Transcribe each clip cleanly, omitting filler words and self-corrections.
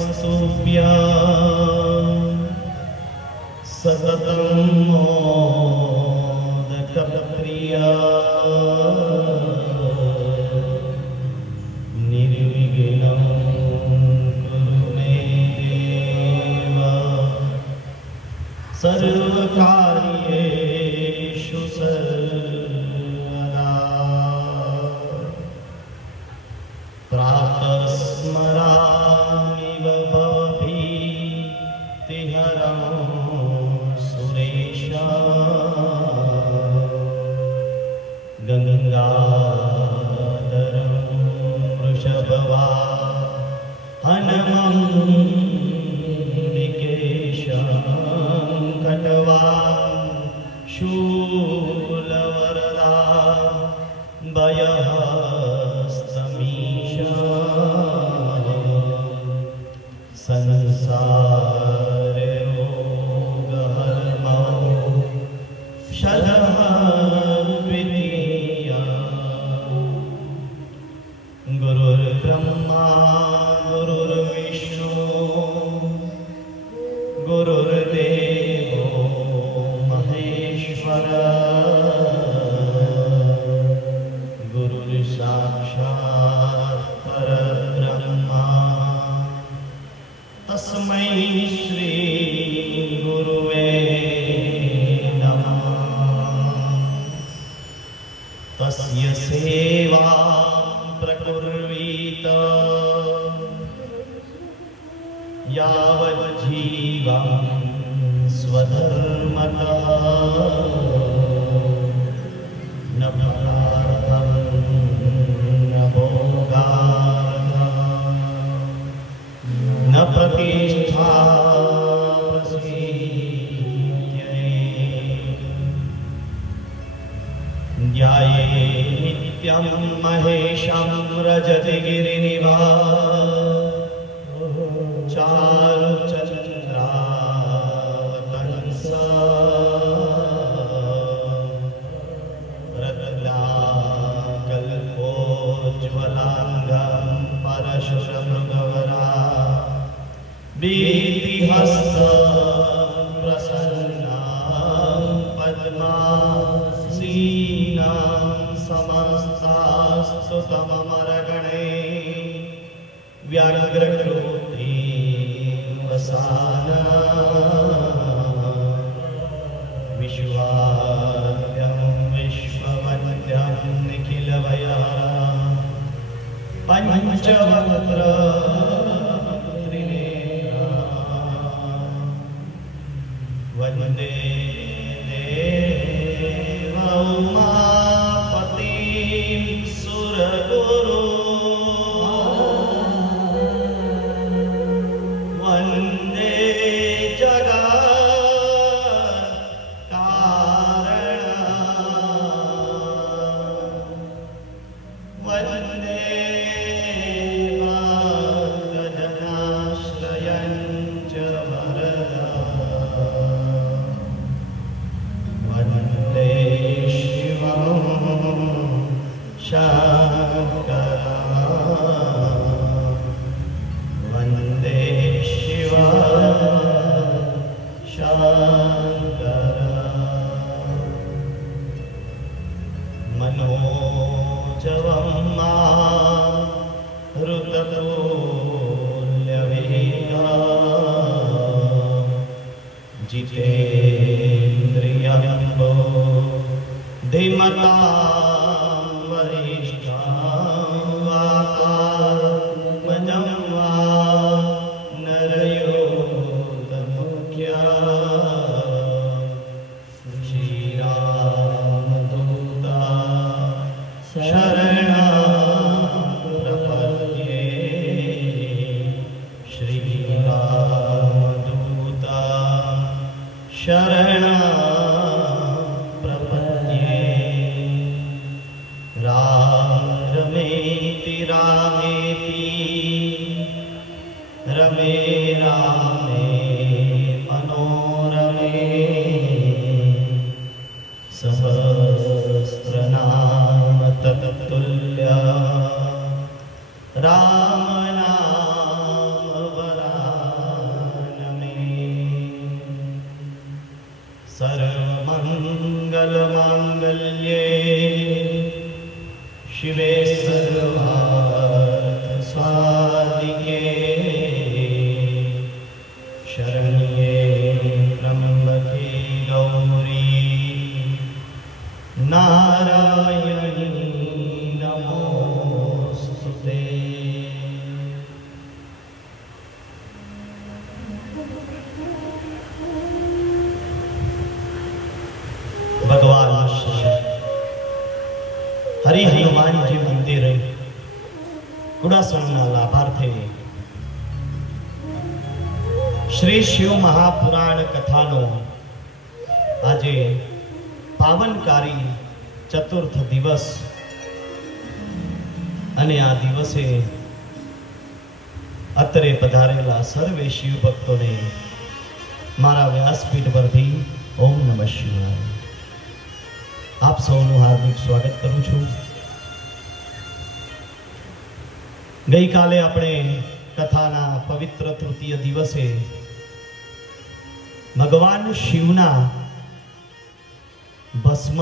नमस्तुभ्यं सततं मोदकप्रिया निर्विघ्नं कुरु मे देव सर्वकार्येषु सर्वदा प्रातः स्मरामि भवभीतिहरं सुरेशा गंगाधरं वृषभवाहनं विकेशं कटवां शूलवरदा भयहस्तमीशा संसारे रोगहर्मौ शतः द्वितीया गुरुर्ब्रह्मा गुरुर्विष्णु गुरुर्देवो महेश्वर गुरुर्साक्षात् परब्रह्मा तस्मै श्री गुरुवे नमः। तस्य सेवा प्रकुर्वीत यावज्जीवं स्वधर्मतः न फलार्थं न भोगार्थं न प्रतिष्ठा प्रसिद्ध्यते ध्याये नित्यं महेशं रजतगिरिनिवासं चारुचन्द्रावतंसा रत्नाकल्पोज्ज्वलाङ्गं परशुरमृगवरा वीतिहस्तं प्रसन्नां पद्मासीनां समस्तास्तु सममरगणे व्याघ्रकृतिं वसाना विश्वाद्यं विश्ववन्द्यं निखिलभयहरं पञ्चवक्त्र वन्दे देवोमापतिं सुरगुरुं वन्दे जगत्कारणं वन्दे भक्तजनाश्रयं च वरदम् वन्दे शिवं शङ्करं वन्दे शिवं शङ्करं मनोजवं मारुततुल्यवेगं जितेन्द्रियं धीमतां वरिष्ठां वातात्मजं वा नरयोधमुख्यं श्रीरामदूता शरणं प्रपद्ये श्रीरामदूता शरणं प्रपद्ये राम रमेति रामेति रमे रामे मनोरमे सहस्रनाम तत्तुल्य राम नाम वरा राधिके शरण्ये त्र्यंबके गौरी नारायणी नमोस्तुते। भगवान हरि हनुमान जी मंदिर गुड़ासणना लाभार्थे श्री शिव महापुराण कथानो आजे पावनकारी चतुर्थ दिवस अने आ दिवसे अत्रे पधारेला सर्वे शिव भक्तोने मारा व्यासपीठ परथी ओम नमः शिवाय आप सौનું हार्दिक स्वागत करूं છું। गई काले अपने कथाना पवित्र तृतीय दिवसे भगवान शिवना भस्म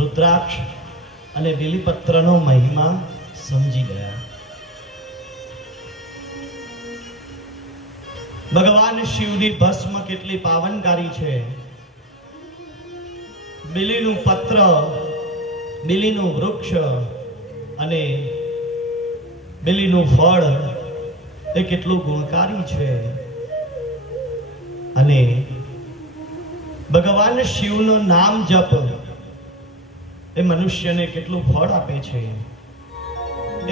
रुद्राक्ष અને બીલીપત્રનો મહિમા સમજી ગયા। ભગવાન શિવની ભસ્મ કેટલી પાવનકારી છે, બીલીનું પત્ર, બીલીનું વૃક્ષ અને બીલીનું ફળ એ કેટલું ગુણકારી છે અને ભગવાન શિવનું નામ જપ એ મનુષ્યને કેટલું ફળ આપે છે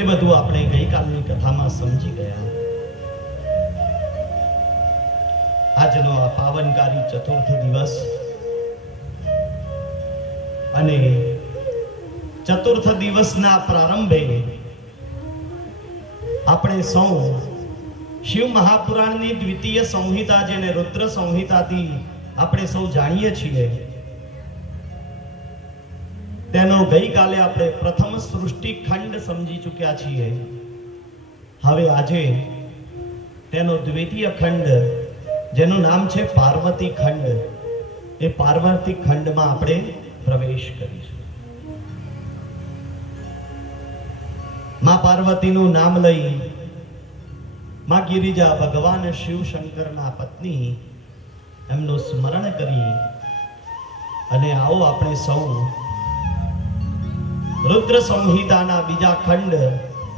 એ બધું આપણે ગઈકાલની કથામાં સમજી ગયા। આજનો આ પાવનકારી ચતુર્થ દિવસ અને ચતુર્થ દિવસના પ્રારંભે આપણે સૌ શિવ મહાપુરાણની દ્વિતીય સંહિતા જેને રુદ્ર સંહિતાથી આપણે સૌ જાણીએ છીએ તેનો ગઈકાલે આપણે પ્રથમ સૃષ્ટિ ખંડ સમજી ચૂક્યા છીએ। હવે આજે તેનો દ્વિતીય ખંડ જેનું નામ છે પાર્વતી ખંડ, એ પાર્વતી ખંડમાં આપણે પ્રવેશ કરીશું। માં પાર્વતીનું નામ લઈ માં ગિરિજા ભગવાન શિવ શંકરના પત્ની એમનું સ્મરણ કરી અને આવો આપણે સૌ रुद्र संहिताना बीजा खंड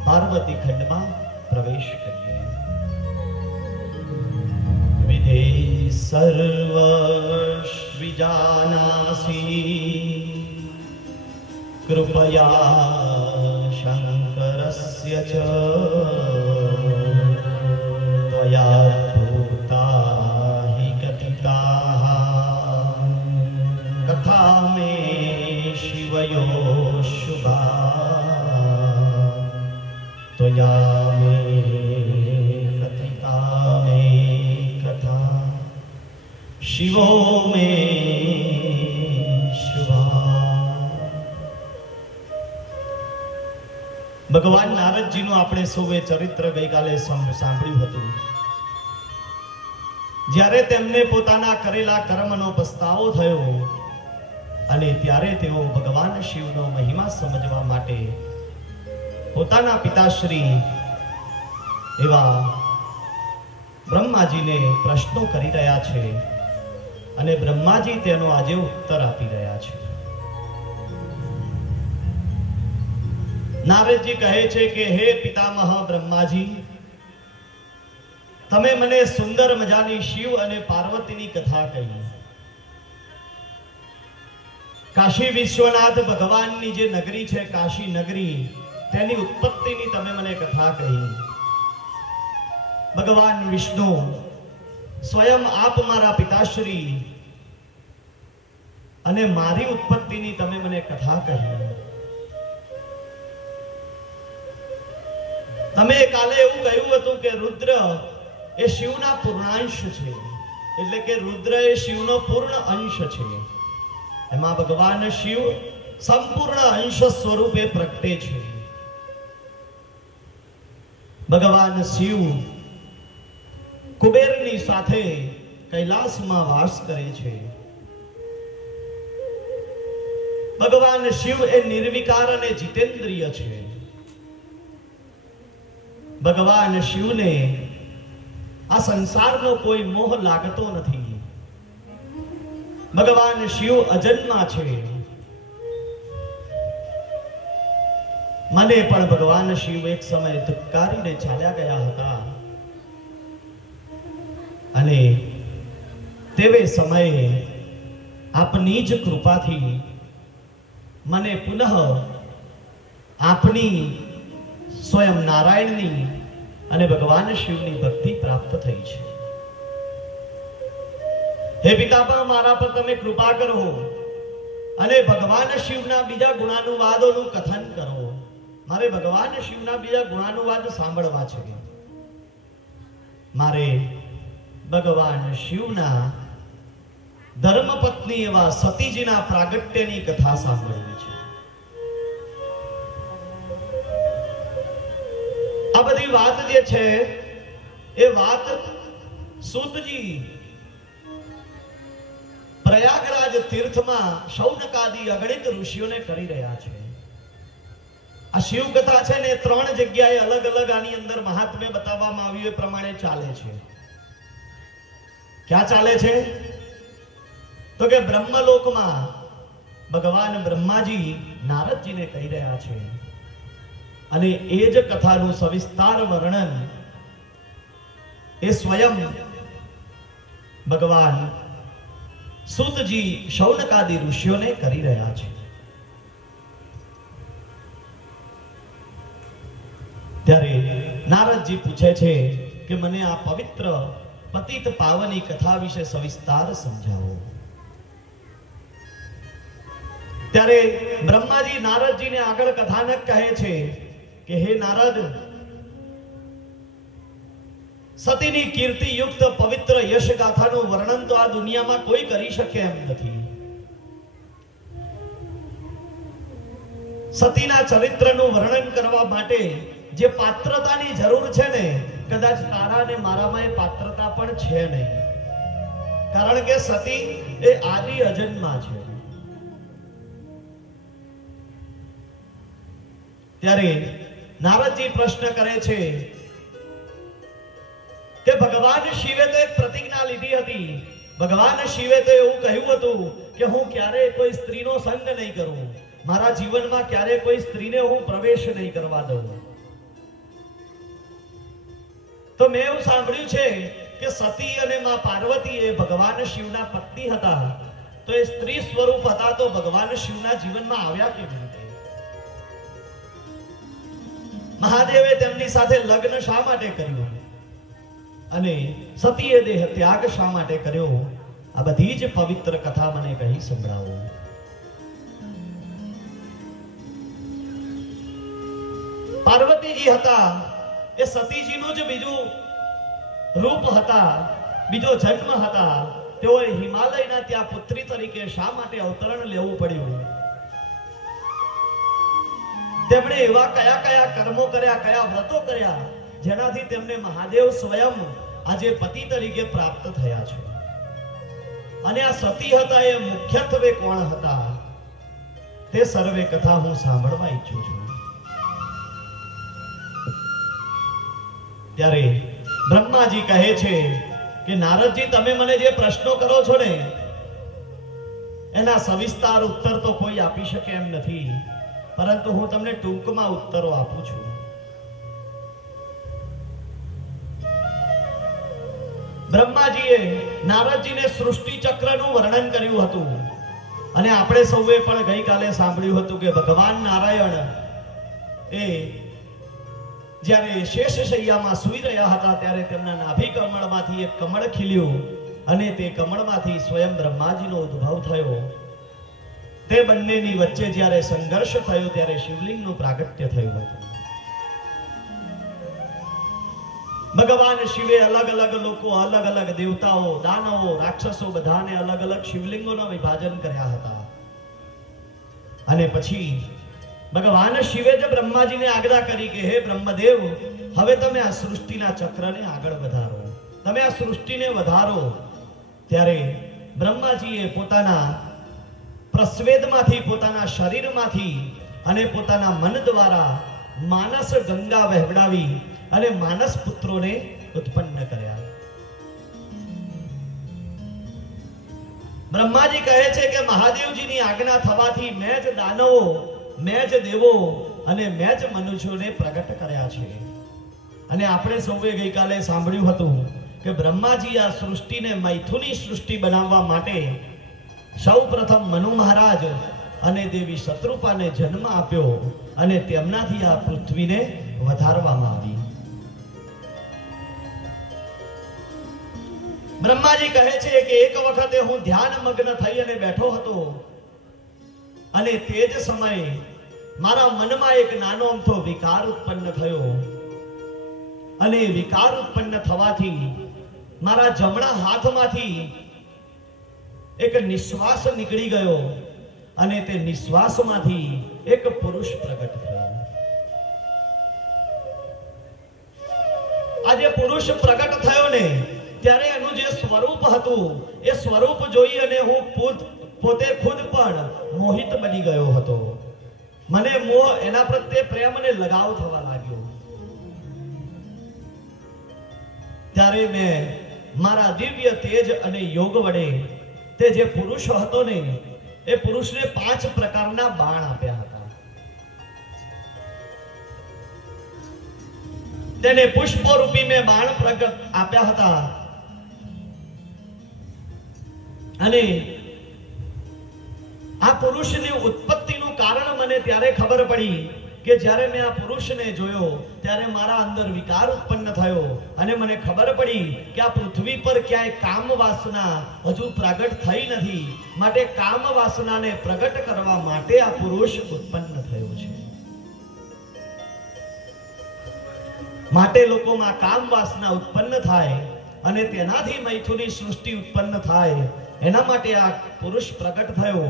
पार्वती खंड में प्रवेश करिए। विधे सर्वस्विजानासि कृपया शंकरस्य च त्वया भूता हि कथिताः कथा में शिवयो त्वया मे कथिता मे कथा शिवो मे शुभा। भगवान नारद जी नु આપણે સૌએ ચરિત્ર ગઈકાલે સાંભળ્યું હતું। જ્યારે તેમને પોતાના કરેલા કર્મનો પસ્તાવો થયો અને ત્યારે તેઓ ભગવાન શિવનો મહિમા સમજવા માટે પોતાના પિતાશ્રી એવા બ્રહ્માજીને પ્રશ્નો કરી રહ્યા છે અને બ્રહ્માજી તેનો આજે ઉત્તર આપી રહ્યા છે। નારદજી કહે છે કે હે પિતામહ બ્રહ્માજી, તમે મને સુંદર મજાની શિવ અને પાર્વતીની કથા કહી। काशी विश्वनाथ भगवान नी जे नगरी छे काशी नगरी तेनी उत्पत्ति नी तमे मने कथा कही। भगवान विष्णु स्वयं आप मारा पिताश्री अने मारी उत्पत्ति नी तमे मने कथा कही। तमे काले एवुं कह्युं हतुं के रुद्र ए शिवना पूर्णांश छे, एटले के रुद्र ए शिवनो पूर्ण अंश छे। एमा भगवान शिव संपूर्ण अंश स्वरूपे प्रगटे छे। भगवान शिव कुबेरनी साथे कैलासमां वास करे छे। भगवान शिव ए निर्विकार अने जितेंद्रिय छे। ભગવાન શિવને આ સંસારનો કોઈ મોહ લાગતો નથી. ભગવાન શિવ અજન્મા છે. મને પણ ભગવાન શિવ એક સમય ધુક્કારીને ચાલ્યા ગયા હતા અને તેવે સમયે આપની જ કૃપાથી મને પુનઃ આપની સ્વયં નારાયણની અને ભગવાન શિવની ભક્તિ પ્રાપ્ત થઈ છે. હે પિતાપા, મારા પર તમે કૃપા કરો અને ભગવાન શિવના બીજા ગુણાનુવાદોનું કથન કરો. મારે ભગવાન શિવના બીજા ગુણાનુવાદ સાંભળવા છે. મારે ભગવાન શિવના ધર્મપત્ની એવા સતીજીના પ્રાગટ્યની કથા સાંભળવી છે. આ બધી વાત જે છે એ વાત સૂતજી પ્રયાગરાજ તીર્થમાં શૌનકાદી અગણિત ઋષિઓને કરી રહ્યા છે. આ શિવ કથા છે ને 3 જગ્યાએ અલગ અલગ આની અંદર મહાત્મ્ય બતાવવામાં આવ્યું એ પ્રમાણે ચાલે છે. ક્યાં ચાલે છે? તો કે બ્રહ્મલોકમાં ભગવાન બ્રહ્માજી નારદજીને કહી રહ્યા છે અને એ જ કથાનું સવિસ્તાર વર્ણન એ સ્વયં ભગવાન સૂતજી શૌનકાદી ઋષિઓને કરી રહ્યા છે. ત્યારે નારદજી પૂછે છે કે મને આ પવિત્ર પતિત પાવની કથા વિશે સવિસ્તાર સમજાવો. ત્યારે બ્રહ્માજી નારદજીને આગળ કથાનક કહે છે કે હે નારદ, સતીની કીર્તિ યુક્ત પવિત્ર યશ ગાથાનું વર્ણન તો આ દુનિયામાં કોઈ કરી શકે એમ નથી. સતીના ચરિત્રનું વર્ણન કરવા માટે જે પાત્રતાની જરૂર છે ને, કદાચ તારા ને મારામાં એ પાત્રતા પણ છે નહીં. કારણ કે સતી એ આદિ અજન્મા છે. ત્યારે નારદજી પ્રશ્ન કરે છે કે ભગવાન શિવે તો એક પ્રતિજ્ઞા લીધી હતી. ભગવાન શિવે તો એવું કહ્યું હતું કે હું ક્યારેય કોઈ સ્ત્રીનો સંગ નહીં કરું. મારા જીવનમાં ક્યારેય કોઈ સ્ત્રીને હું પ્રવેશ નહીં કરવા દઉં. તો મેં એવું સાંભળ્યું છે કે સતી અને માં પાર્વતી એ ભગવાન શિવના પત્ની હતા. તો એ સ્ત્રી સ્વરૂપ હતા તો ભગવાન શિવના જીવનમાં આવ્યા કેવી રીતે? મહાદેવે તેમની સાથે લગ્ન શા માટે કર્યું અને સતીએ દેહ ત્યાગ શા માટે કર્યો? આ બધી જ પવિત્ર કથા મને કહી સંભળાવો. પાર્વતીજી હતા એ સતીજીનું જ બીજું રૂપ હતા, બીજો જન્મ હતા. તેઓએ હિમાલયના ત્યાં પુત્રી તરીકે શા માટે અવતરણ લેવું પડ્યું? તેમણે એવા કયા કયા કર્મો કર્યા, કયા વ્રતો કર્યા જેનાથી તેમને મહાદેવ સ્વયં આજે પતિ તરીકે પ્રાપ્ત થયા છે? અને આ સતી હતા એ મુખ્યત્વે કોણ હતા? તે સર્વે કથા હું સાંભળવા ઈચ્છું છું. ત્યારે બ્રહ્માજી કહે છે કે નારદજી, તમે મને જે પ્રશ્નો કરો છો ને એના સવિસ્તાર ઉત્તર તો કોઈ આપી શકે એમ નથી, પરંતુ હું તમને ટૂંકમાં ઉત્તરો આપું છું. બ્રહ્માજીએ નારદજીને સૃષ્ટિ ચક્રનું વર્ણન કર્યું હતું અને આપણે સૌએ પણ ગઈકાલે સાંભળ્યું હતું કે ભગવાન નારાયણ એ જ્યારે શેષશૈયામાં સૂઈ રહ્યા હતા ત્યારે તેમના નાભી કમળમાંથી એક કમળ ખીલ્યું અને તે કમળમાંથી સ્વયં બ્રહ્માજીનો ઉદ્ભવ થયો. તે બંનેની વચ્ચે જ્યારે સંઘર્ષ થયો ત્યારે શિવલિંગનું પ્રાગટ્ય થયું હતું. ભગવાન શિવે અલગ અલગ લોકો, અલગ અલગ દેવતાઓ, દાનવો, રાક્ષસો બધાને અલગ અલગ શિવલિંગોના વિભાજન કર્યા હતા. અને પછી ભગવાન શિવે જ બ્રહ્માજીને આજ્ઞા કરી કે હે બ્રહ્મદેવ, હવે તમે આ સૃષ્ટિના ચક્રને આગળ વધારો, તમે આ સૃષ્ટિને વધારો. ત્યારે બ્રહ્માજીએ પોતાના પ્રસ્વેદમાંથી, પોતાના શરીરમાંથી અને પોતાના મન દ્વારા માનસ ગંગા વહેવડાવી અને માનસ પુત્રોને ઉત્પન્ન કર્યા. બ્રહ્માજી કહે છે કે મહાદેવજીની આજ્ઞા થવાથી મેં જ દાનવો, મેં જ દેવો અને મેં જ મનુષ્યોને પ્રગટ કર્યા છે. અને આપણે સૌએ ગઈકાલે સાંભળ્યું હતું કે બ્રહ્માજી આ સૃષ્ટિને મૈથુની સૃષ્ટિ બનાવવા માટે સૌપ્રથમ મનુ મહારાજ અને દેવી શત્રુપાને જન્મ આપ્યો અને તેમનાથી આ પૃથ્વીને વધારવામાં આવી. બ્રહ્માજી કહે છે કે એક વખતે હું ધ્યાન મગ્ન થઈ અને બેઠો હતો અને તે જ સમયે મારા મનમાં એક નાનો અમથો વિકાર ઉત્પન્ન થયો અને વિકાર ઉત્પન્ન થવાથી મારા જમણા હાથમાંથી એક નિશ્વાસ નીકળી ગયો અને તે નિશ્વાસમાંથી એક પુરુષ પ્રગટ થયો. આજે પુરુષ પ્રગટ થયો ને ત્યારે એનું જે સ્વરૂપ હતું એ સ્વરૂપ જોઈ અને હું પોતે ખુદ પણ મોહિત બની ગયો હતો. મને મોહ, એના પ્રત્યે પ્રેમ અને લગાવ થવા લાગ્યો. ત્યારે મેં મારા દિવ્ય તેજ અને યોગ વડે તે જે પુરુષ હતો ને એ પુરુષને 5 પ્રકારના બાણ આપ્યા હતા. તેને પુષ્પ રૂપી મેં બાણ આપ્યા હતા અને આ પુરુષની ઉત્પત્તિનું કારણ મને ત્યારે ખબર પડી કે જ્યારે મેં આ પુરુષને જોયો ત્યારે મારા અંદર વિકાર ઉત્પન્ન થયો અને મને ખબર પડી કે આ પૃથ્વી પર ક્યાંય કામ વાસના હજુ પ્રગટ થઈ નથી, માટે કામ વાસનાને પ્રગટ કરવા માટે આ પુરુષ ઉત્પન્ન થયો છે. માટે લોકોમાં કામ વાસના ઉત્પન્ન થાય અને તેનાથી મૈથુની સૃષ્ટિ ઉત્પન્ન થાય, એના માટે આ પુરુષ પ્રગટ થયો.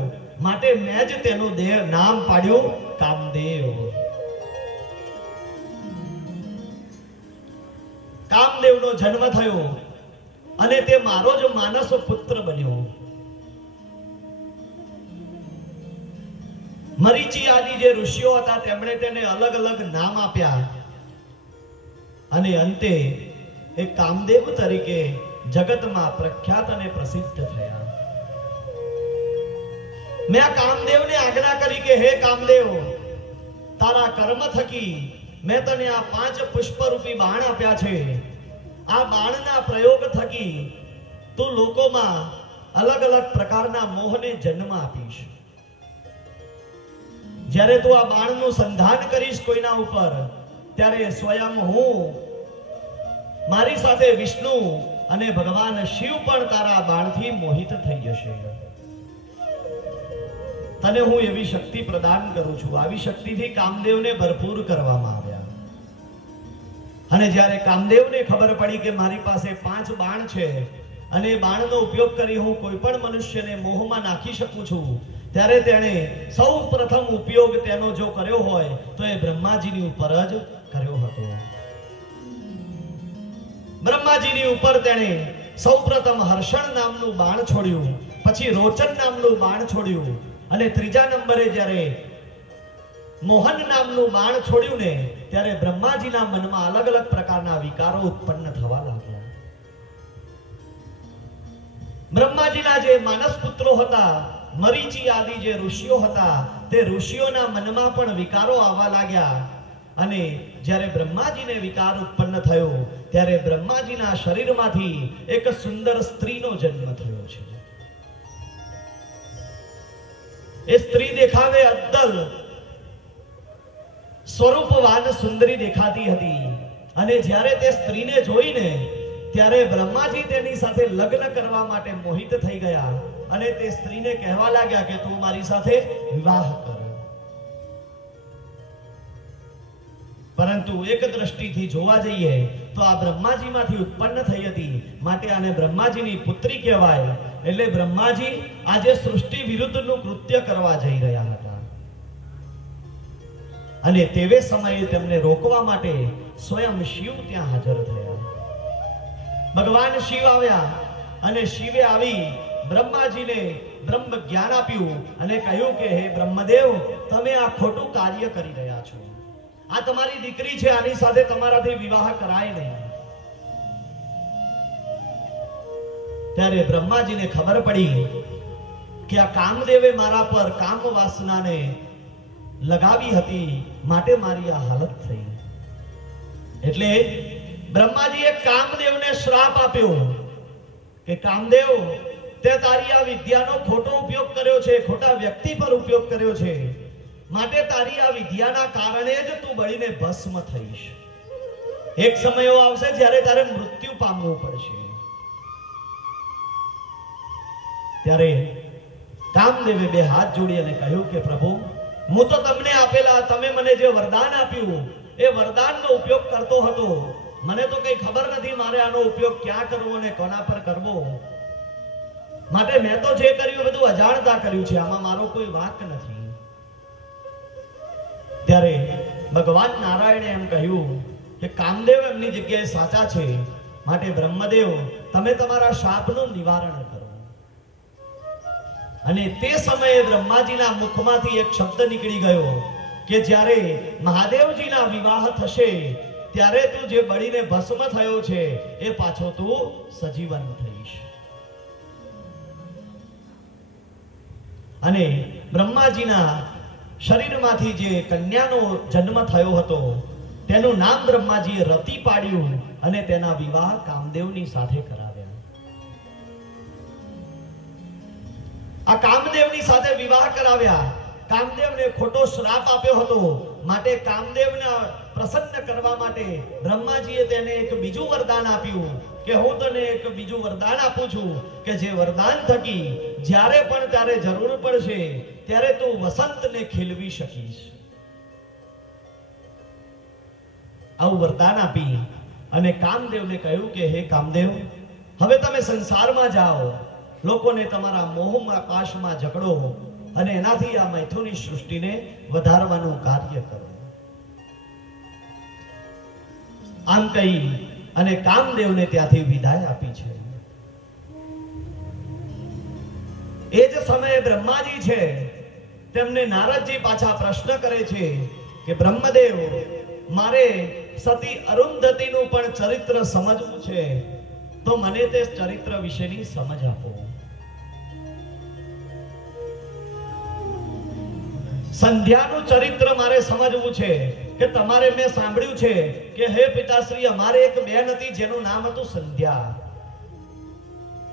માટે મેં જ તેનું નામ પાડ્યું કામદેવ. કામદેવનો જન્મ થયો અને તે મારો જ માનસ પુત્ર બન્યો. મરીચી આદિ જે ઋષિઓ હતા તેમણે તેને અલગ અલગ નામ આપ્યા અને અંતે એ કામદેવ તરીકે જગતમાં પ્રખ્યાત અને પ્રસિદ્ધ થયા. મેં આ કામદેવને આજ્ઞા કરી કે હે કામદેવ, તારા કર્મ થકી મેં તને આ 5 પુષ્પરૂપી બાણ આપ્યા છે. આ બાણના પ્રયોગ થકી તું લોકોમાં અલગ અલગ પ્રકારના મોહને જન્મ આપીશ. જ્યારે તું આ બાણનું સંધાન કરીશ કોઈના ઉપર, ત્યારે સ્વયં હું, મારી સાથે વિષ્ણુ અને ભગવાન શિવ પણ તારા બાણથી મોહિત થઈ જશે. તને હું એવી શક્તિ પ્રદાન કરું છું. આવી શક્તિથી કામદેવને ભરપૂર કરવામાં આવ્યા. અને જ્યારે કામદેવને ખબર પડી કે મારી પાસે 5 બાણ છે અને એ બાણનો ઉપયોગ કરી હું કોઈ પણ મનુષ્યને મોહમાં નાખી શકું છું, ત્યારે તેણે સૌ પ્રથમ ઉપયોગ તેનો જો કર્યો હોય તો એ બ્રહ્માજીની ઉપર જ કર્યો હતો. બ્રહ્માજીની ઉપર તેણે સૌપ્રથમ હર્ષણ નામનું બાણ છોડ્યું, પછી રોચન નામનું બાણ છોડ્યું અને ત્રીજા નંબરે જ્યારે મોહન નામનું બાણ છોડ્યું ને ત્યારે બ્રહ્માજીના મનમાં અલગ અલગ પ્રકારના વિકારો ઉત્પન્ન થવા લાગ્યા. બ્રહ્માજીના જે માનસ પુત્રો હતા, મરીચી આદિ જે ઋષિઓ હતા, તે ઋષિઓના મનમાં પણ વિકારો આવવા લાગ્યા અને જ્યારે બ્રહ્માજીને વિકાર ઉત્પન્ન થયો ત્યારે બ્રહ્માજીના શરીરમાંથી એક સુંદર સ્ત્રીનો જન્મ થયો છે. એ સ્ત્રી દેખાવે અદ્દલ સ્વરૂપવાન સુંદરી દેખાતી હતી અને જ્યારે તે સ્ત્રીને જોઈને ત્યારે બ્રહ્માજી તેની સાથે લગ્ન કરવા માટે મોહિત થઈ ગયા અને તે સ્ત્રીને કહેવા લાગ્યા કે તું મારી સાથે વિવાહ કર. પરંતુ એક દ્રષ્ટિથી જોવા જઈએ તો આ બ્રહ્માજીમાંથી ઉત્પન્ન થઈ હતી, માટે આને બ્રહ્માજીની પુત્રી કહેવાય. એટલે બ્રહ્માજી આજે સૃષ્ટિ વિરુદ્ધનું કૃત્ય કરવા જઈ રહ્યા હતા અને તેવે સમયે તેમને રોકવા માટે સ્વયં શિવ ત્યાં હાજર થયા. ભગવાન શિવ આવ્યા અને શિવે આવી બ્રહ્માજીને બ્રહ્મ જ્ઞાન આપ્યું અને કહ્યું કે હે બ્રહ્મદેવ, તમે આ ખોટું કાર્ય કરી રહ્યા છો આ તમારી દીકરી છે, આની સાથે તમારાથી વિવાહ કરાય નહીં. ત્યારે બ્રહ્માજીને ખબર પડી કે આ કામદેવે મારા પર કામ વાસનાને લગાવી હતી, માટે મારી આ હાલત થઈ. એટલે બ્રહ્માજીએ કામદેવને શ્રાપ આપ્યો કે કામદેવ, તે તારી આ વિદ્યાનો ખોટો ઉપયોગ કર્યો છે, ખોટા વ્યક્તિ પર ઉપયોગ કર્યો છે, માટે તારી આ વિદ્યાના કારણે જ તું બળીને ભસ્મ થઈશ. એક સમય એવો આવશે જ્યારે તારે મૃત્યુ પામવું પડશે. ત્યારે કામદેવે બે હાથ જોડી અને કહ્યું કે પ્રભુ, હું તો તમને આપેલા, તમે મને જે વરદાન આપ્યું એ વરદાનનો ઉપયોગ કરતો હતો. મને તો કઈ ખબર નથી મારે આનો ઉપયોગ ક્યાં કરવો અને કોના પર કરવો. માટે મેં તો જે કર્યું બધું અજાણતા કર્યું છે, આમાં મારો કોઈ વાંક નથી. ત્યારે ભગવાન નારાયણે એમ કહ્યું કે કામદેવ એમની જગ્યાએ સાચા છે, માટે બ્રહ્મદેવ તમે તમારા શાપનું નિવારણ કરો. અને તે સમયે બ્રહ્માજીના મુખમાંથી એક શબ્દ નીકળી ગયો કે જ્યારે મહાદેવજીના વિવાહ થશે ત્યારે તું જે બળીને ભસ્મ થયો છે એ પાછો તું સજીવન થઈશ. અને બ્રહ્માજીના શરીરમાંથી જે કન્યાનો જન્મ થયો હતો તેનું નામ બ્રહ્માજીએ રતિ પાડ્યું અને તેના વિવાહ કામદેવની સાથે કરાવ્યા. આ કામદેવની સાથે વિવાહ કરાવ્યા. કામદેવને ખોટો શ્રાપ આપ્યો હતો, માટે કામદેવને પ્રસન્ન કરવા માટે બ્રહ્માજીએ તેને એક બીજું વરદાન આપ્યું કે હું તને એક બીજું વરદાન આપું છું કે જે વરદાન થકી જ્યારે પણ તારે જરૂર પડશે ત્યારે તું વસંતને ખીલવી શકીશ. આવું વરદાન આપી અને કામદેવને કહ્યું કે હે કામદેવ, હવે તમે સંસારમાં જાઓ, લોકોને તમારા મોહમાં પાશમાં જકડો અને એનાથી આ મૈથુની સૃષ્ટિને વધારવાનું કાર્ય કરો. આમ કહી અને કામદેવને ત્યાંથી વિદાય આપી છે. એ જ સમયે બ્રહ્માજી છે તેમને નારદજી પાછા પ્રશ્ન કરે છે કે બ્રહ્મદેવ, મારે સતી અરુંધતીનું પણ ચરિત્ર સમજવું છે, તો મને તે ચરિત્ર વિશેની સમજ આપો. સંધ્યાનું ચરિત્ર મારે સમજવું છે કે તમારે મેં સાંભળ્યું છે કે હે પિતાશ્રી, અમારે એક બેન હતી જેનું નામ હતું સંધ્યા.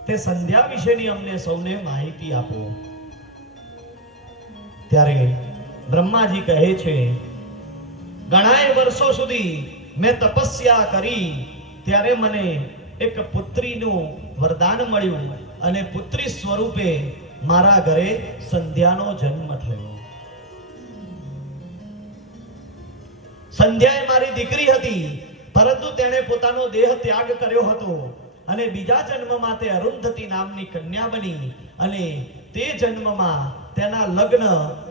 તે સંધ્યા વિશેની અમને સૌને માહિતી આપો. ત્યારે બ્રહ્માજી કહે છે, ઘણાય વર્ષો સુધી મેં તપસ્યા કરી ત્યારે મને એક પુત્રીનું વરદાન મળ્યું અને પુત્રી સ્વરૂપે મારા ઘરે સંધ્યાનો જન્મ થયો. સંધ્યા એ મારી દીકરી હતી, પરંતુ તેણે પોતાનો દેહ ત્યાગ કર્યો હતો અને બીજા જન્મમાં તે અરુંધતી નામની કન્યા બની અને તે જન્મમાં તેના લગ્ન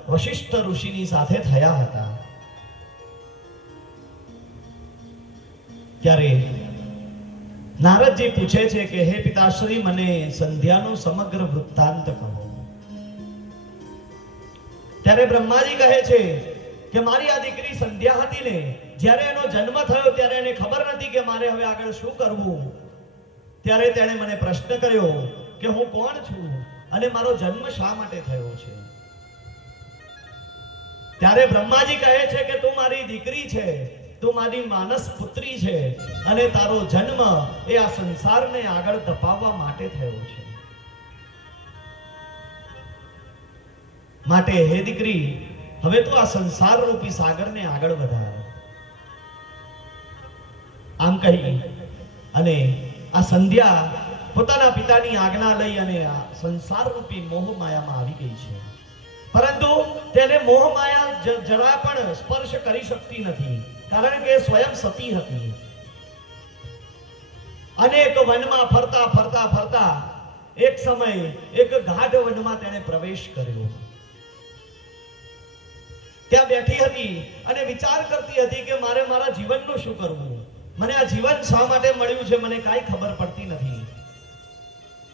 વશિષ્ઠ ઋષિની સાથે થયા હતા. ત્યારે નારદજી પૂછે છે કે હે પિતાશ્રી, મને સંધ્યાનો સમગ્ર વૃત્તાંત કહો. ત્યારે બ્રહ્માજી કહે છે કે મારી આ દીકરી સંધ્યા હતી ને, જ્યારે એનો જન્મ થયો ત્યારે એને ખબર નથી કે મારે હવે આગળ શું કરવું. ત્યારે તેણે મને પ્રશ્ન કર્યો કે હું કોણ છું અને મારો જન્મ શા માટે થયો છે. ત્યારે બ્રહ્માજી કહે છે કે તું મારી દીકરી છે, તું મારી માનસ પુત્રી છે અને તારો જન્મ એ આ સંસારને આગળ ધપાવવા માટે થયો છે. માટે હે દીકરી, હવે તું આ સંસાર રૂપી સાગરને આગળ વધાર. આમ કહી અને આ સંધ્યા પોતાના પિતાની આજ્ઞા લઈ અને આ સંસાર રૂપી મોહ માયામાં આવી ગઈ છે. પરંતુ તેને મોહ માયા જરા પણ સ્પર્શ કરી શકતી નથી, કારણ કે સ્વયં સતી હતી. અનેક વનમાં ફરતા ફરતા ફરતા એક સમય એક ઘાટ વનમાં તેણે પ્રવેશ કર્યો. ત્યાં બેઠી હતી અને વિચાર કરતી હતી કે મારે મારા જીવનનું શું કરવું, મને આ જીવન શા માટે મળ્યું છે, મને કાંઈ ખબર પડતી નથી.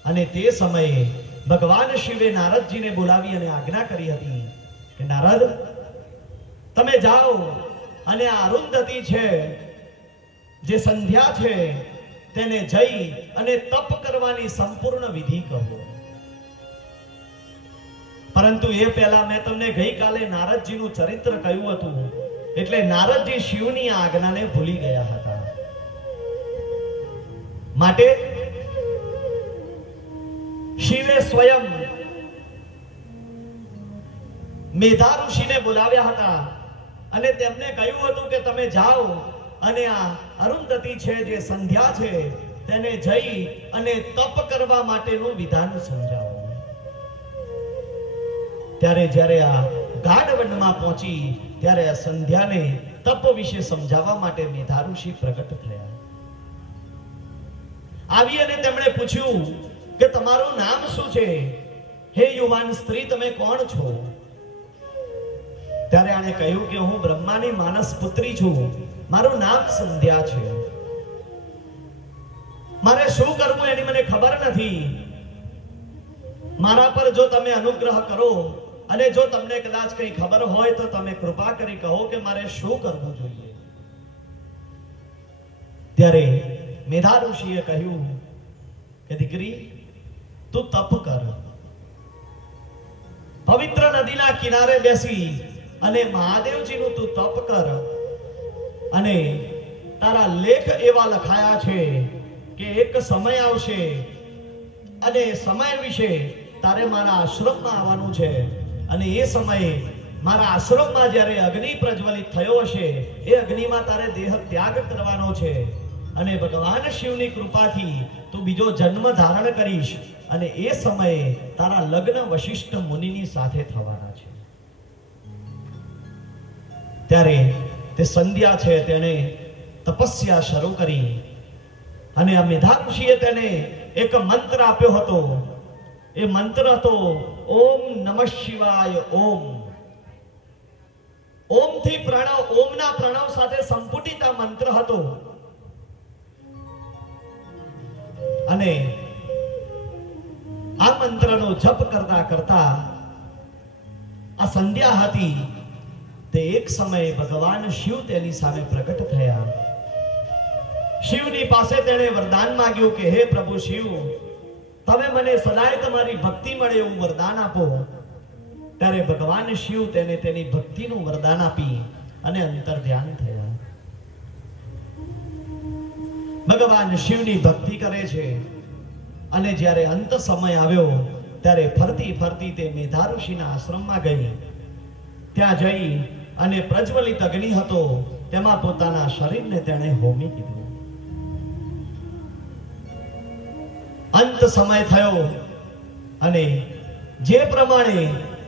અને તે સમયે ભગવાન શિવે નારદજીને બોલાવી અને આજ્ઞા કરી હતી કે નારદ, તમે જાઓ અને આ અરુંધતી છે, જે સંધ્યા છે, તેને જઈ અને તપ કરવાની સંપૂર્ણ વિધિ કહો. પરંતુ એ પહેલા મેં તમને ગઈકાલે નારદજીનું ચરિત્ર કહ્યું હતું, એટલે નારદજી શિવની આજ્ઞાને ભૂલી ગયા હતા. માટે શિવે સ્વયં મેધા ઋષિને બોલાવ્યા હતા અને તેમને કહ્યું હતું કે તમે જાઓ અને આ અરુંધતી છે, જે સંધ્યા છે, તેને જઈ અને તપ કરવા માટેનું વિધાન સમજાવો. ત્યારે જ્યારે આ ગાઢવનમાં પહોંચી ત્યારે આ સંધ્યાને તપ વિશે સમજાવવા માટે મેધા ઋષિ પ્રગટ થયા. આવી અને તેમણે પૂછ્યું કે તમારું નામ શું છે? હે યુવાન સ્ત્રી, તમે કોણ છો? ત્યારે આણે કહ્યું કે હું બ્રહ્માની માનસ પુત્રી છું, મારું નામ સંધ્યા છે. મારે શું કરવું એની મને ખબર નથી. મારા પર જો તમે અનુગ્રહ કરો અને જો તમને કદાચ કંઈ ખબર હોય તો તમે કૃપા કરી કહો કે મારે શું કરવું જોઈએ. ત્યારે મેધા ઋષિએ કહ્યું કે દીકરી, તું તપ કર. પવિત્ર નદીના કિનારે બેસી અને મહાદેવજીનું તું તપ કર. અને તારા લેખ એવા લખાયા છે કે એક સમય આવશે અને સમય વિશે તારે મારા આશ્રમમાં આવવાનું છે, અને એ સમયે મારા આશ્રમમાં જ્યારે અગ્નિ પ્રજ્વલિત થયો હશે એ અગ્નિમાં તારે દેહ ત્યાગ કરવાનો છે, અને ભગવાન શિવની કૃપાથી તું બીજો જન્મ ધારણ કરીશ, અને એ સમયે તારા લગ્ન વશિષ્ઠ મુનિની સાથે થવાના છે. ત્યારે તે સંધ્યા છે તેને તપસ્યા શરૂ કરી અને આ મેધા ઋષિએ તેને એક મંત્ર આપ્યો હતો. એ મંત્ર હતો ઓમ નમઃ શિવાય. ઓમ થી પ્રણવ, ઓમના પ્રણવ સાથે સંપુટિત આ મંત્ર હતો. અને આ મંત્રનો જપ કરતા કરતા આ સંધ્યા હતી તે એક સમયે ભગવાન શિવ તેની સામે પ્રગટ થયા. શિવની પાસે તેણે વરદાન માંગ્યું કે હે પ્રભુ શિવ, તમે મને સદાય તમારી ભક્તિ મળે એવું વરદાન આપો. ત્યારે ભગવાન શિવ તેને તેની ભક્તિનું વરદાન આપી અને અંતર ધ્યાન થયા. ભગવાન શિવની ભક્તિ કરે છે અને જ્યારે અંત સમય આવ્યો ત્યારે ફરતી ફરતી તે મેધા ઋષિના આશ્રમમાં ગઈ. ત્યાં જઈ અને પ્રજ્વલિત અગ્નિ હતો તેમાં પોતાના શરીરને તેણે હોમી દીધું. અંત સમય થયો અને જે પ્રમાણે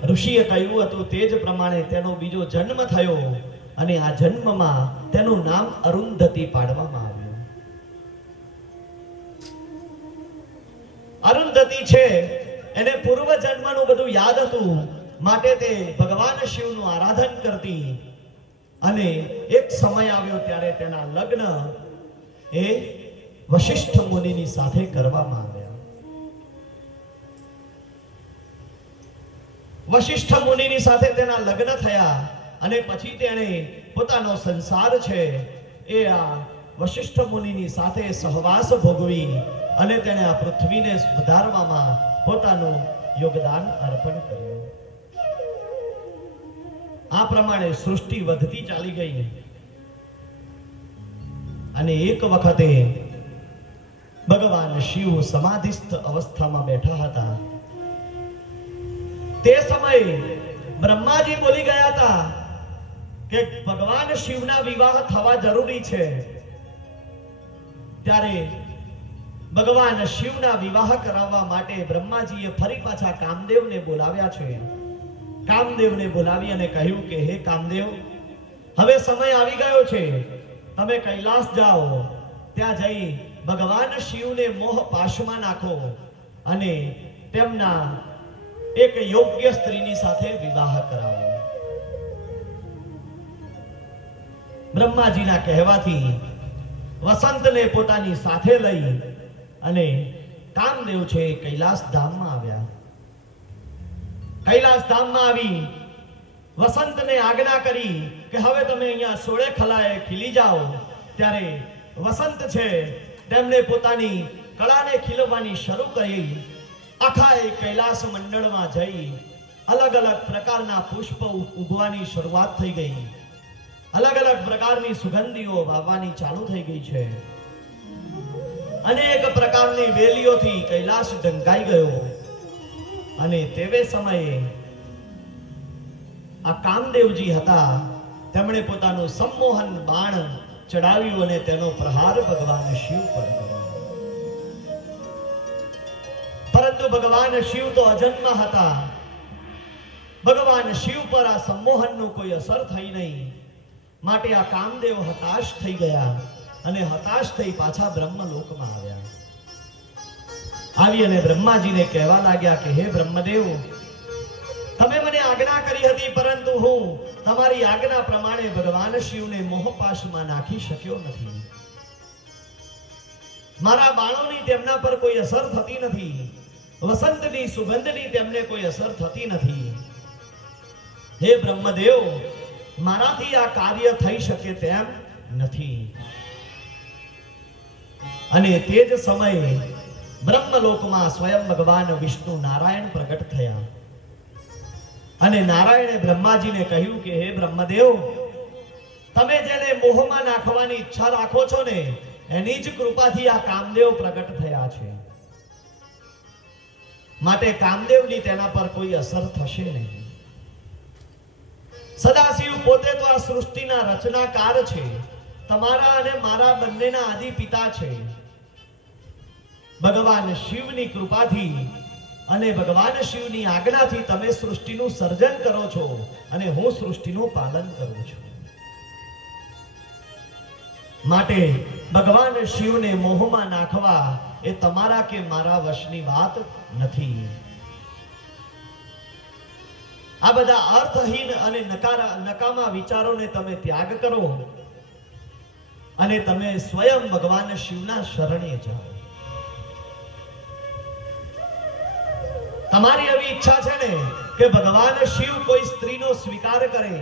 ઋષિએ કહ્યું હતું તે જ પ્રમાણે તેનો બીજો જન્મ થયો, અને આ જન્મમાં તેનું નામ અરુંધતી પાડવામાં આવ્યું. અરુંધતી છે એને પૂર્વ જન્મનું બધું યાદ હતું, માટે તે ભગવાન શિવનું આરાધન કરતી. અને એક સમય આવ્યો ત્યારે તેના લગ્ન એ વશિષ્ઠ મુનિની સાથે કરવામાં આવ્યા. વશિષ્ઠ મુનિની સાથે તેના લગ્ન થયા અને પછી તેણે પોતાનો સંસાર છે એ આ વશિષ્ઠ મુનિની સાથે સહવાસ ભોગવી અને તેણે આ પૃથ્વીને વધારવામાં પોતાનું યોગદાન અર્પણ કર્યું. આ પ્રમાણે સૃષ્ટિ વધતી ચાલી ગઈ અને એક વખતે ભગવાન શિવ સમાધિસ્થ અવસ્થામાં બેઠા હતા. તે સમયે બ્રહ્માજી બોલી ગયા હતા કે ભગવાન શિવના વિવાહ થવા જરૂરી છે. ત્યારે ભગવાન શિવના વિવાહ કરાવવા માટે બ્રહ્માજીએ ફરી પાછા કામદેવને બોલાવ્યા છે. કામદેવને બોલાવી અને કહ્યું કે હે કામદેવ, હવે સમય આવી ગયો છે, તમે કૈલાસ જાઓ, ત્યાં જઈ ભગવાન શિવને મોહ પાશમાં નાખો અને તેમના એક યોગ્ય સ્ત્રીની સાથે વિવાહ કરાવો. બ્રહ્માજીના કહેવાથી વસંતને પોતાની સાથે લઈ અને કામદેવ છે કૈલાસ ધામમાં આવ્યા. કૈલાસ ધામમાં આવી વસંતને આજ્ઞા કરી કે હવે તમે અહીંયા સોળે ખલાએ ખીલી જાઓ, ત્યારે વસંત છે તેમણે પોતાની કળાને ખીલવવાની શરૂ કરી. આખા એ કૈલાસ મંડળમાં જઈ અલગ અલગ પ્રકારના પુષ્પ ઉગવાની શરૂઆત થઈ ગઈ. અલગ અલગ પ્રકારની સુગંધીઓ વાવવાની ચાલુ થઈ ગઈ છે. અનેક પ્રકારની વેલીઓથી કૈલાસ ઢંકાઈ ગયો. અને તેવે સમયે આ કામદેવજી હતા, તેમણે પોતાનું સંમોહન બાણ ચડાવ્યું અને તેનો પ્રહાર ભગવાન શિવ પર કર્યો. પરંતુ ભગવાન શિવ તો અજન્મ હતા. ભગવાન શિવ પર આ સંમોહનનું કોઈ અસર થઈ નહીં. માટે આ કામદેવ હતાશ થઈ ગયા અને હતાશ થઈ પાછા બ્રહ્મલોકમાં આવ્યા. આવી અને બ્રહ્માજીને કહેવા લાગ્યા કે હે બ્રહ્મદેવ, તમે મને આજ્ઞા કરી હતી, પરંતુ હું તમારી આજ્ઞા પ્રમાણે ભગવાન શિવને મોહપાશમાં નાખી શક્યો નથી. મારા બાણોની તેમના પર કોઈ અસર થતી નથી. વસંતની સુગંધની તેમને કોઈ અસર થતી નથી. હે બ્રહ્મદેવ, મારાથી આ કાર્ય થઈ શકે તેમ નથી. અને તે જ સમયે બ્રહ્મલોકમાં સ્વયં ભગવાન વિષ્ણુ નારાયણ પ્રગટ થયા. અને નારાયણે બ્રહ્માજીને કહ્યું કે હે બ્રહ્મદેવ, તમે જેને મોહમાં નાખવાની ઈચ્છા રાખો છો ને, એની જ કૃપાથી આ કામદેવ પ્રગટ થયા છે. માટે કામદેવની તેના પર કોઈ અસર થશે નહીં. સદાશિવ પોતે તો આ સૃષ્ટિના રચનાકાર છે. તમારા અને મારા બંનેના આદિ પિતા છે. ભગવાન શિવની કૃપાથી અને ભગવાન શિવની આજ્ઞાથી તમે સૃષ્ટિનું સર્જન કરો છો અને હું સૃષ્ટિનું પાલન કરું છું. માટે ભગવાન શિવને મોહમાં નાખવા એ તમારા કે મારા વશની વાત નથી. આ બધા અર્થહીન અને નકામા વિચારોને તમે ત્યાગ કરો અને તમે સ્વયં ભગવાન શિવના શરણે જાઓ. તમારી એવી ઈચ્છા છે ને કે ભગવાન શિવ કોઈ સ્ત્રીનો સ્વીકાર કરે,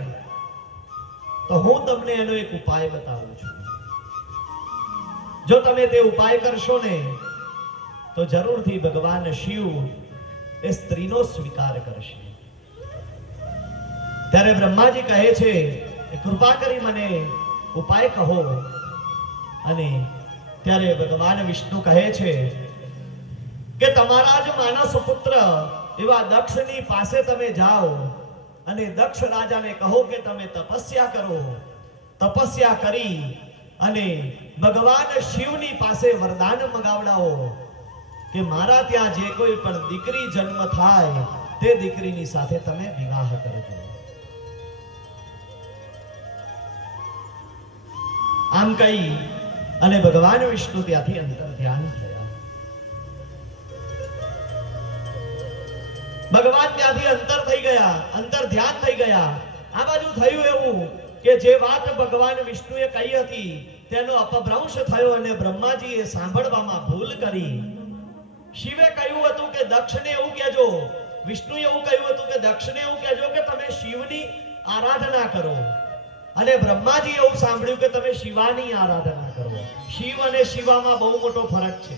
તો હું તમને એનો એક ઉપાય બતાવું છું. જો તમે તે ઉપાય કરશો ને, તો જરૂરથી ભગવાન શિવ એ સ્ત્રીનો સ્વીકાર કરશે. ત્યારે બ્રહ્માજી કહે છે કે કૃપા કરી મને ઉપાય કહો. અને ત્યારે ભગવાન વિષ્ણુ કહે છે કે તમારા જ માનસ પુત્ર એવા દક્ષની પાસે તમે જાઓ અને દક્ષ રાજાને કહો કે તમે તપસ્યા કરો. તપસ્યા કરી અને ભગવાન શિવની પાસે વરદાન મંગાવડાવો કે મારા ત્યાં જે કોઈ પણ દીકરી જન્મ થાય તે દીકરીની સાથે તમે વિવાહ કરજો. આમ કહી અને ભગવાન વિષ્ણુ ત્યાંથી અંતર ધ્યાન થયા. ભગવાન ત્યાંથી અંતર થઈ ગયા, અંતર ધ્યાન થઈ ગયા. આ બાજુ થયું એવું કે જે વાત ભગવાન વિષ્ણુએ કહી હતી તેનો અપભ્રંશ થયો અને બ્રહ્માજીએ સાંભળવામાં ભૂલ કરી. શિવે કહ્યું હતું કે દક્ષને એવું કહેજો, વિષ્ણુએ એવું કહ્યું હતું કે દક્ષને એવું કહેજો કે તમે શિવની આરાધના કરો. અને બ્રહ્માજી એવું સાંભળ્યું કે તમે શિવાની આરાધના કરો. શિવ અને શિવામાં બહુ મોટો ફરક છે.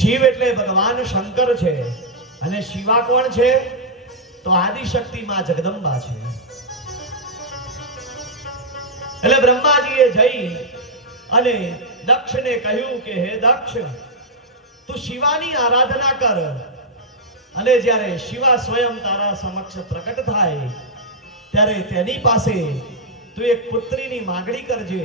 શિવ એટલે ભગવાન શંકર છે અને શિવા કોણ છે? તો આદિશક્તિ માં જગદંબા છે. એટલે બ્રહ્માજીએ જઈ અને દક્ષને કહ્યું કે હે દક્ષ, તું શિવાની આરાધના કર. અને જ્યારે શિવા સ્વયં તારા સમક્ષ પ્રકટ થાય ત્યારે તેની પાસે તું એક પુત્રીની માંગણી કરજે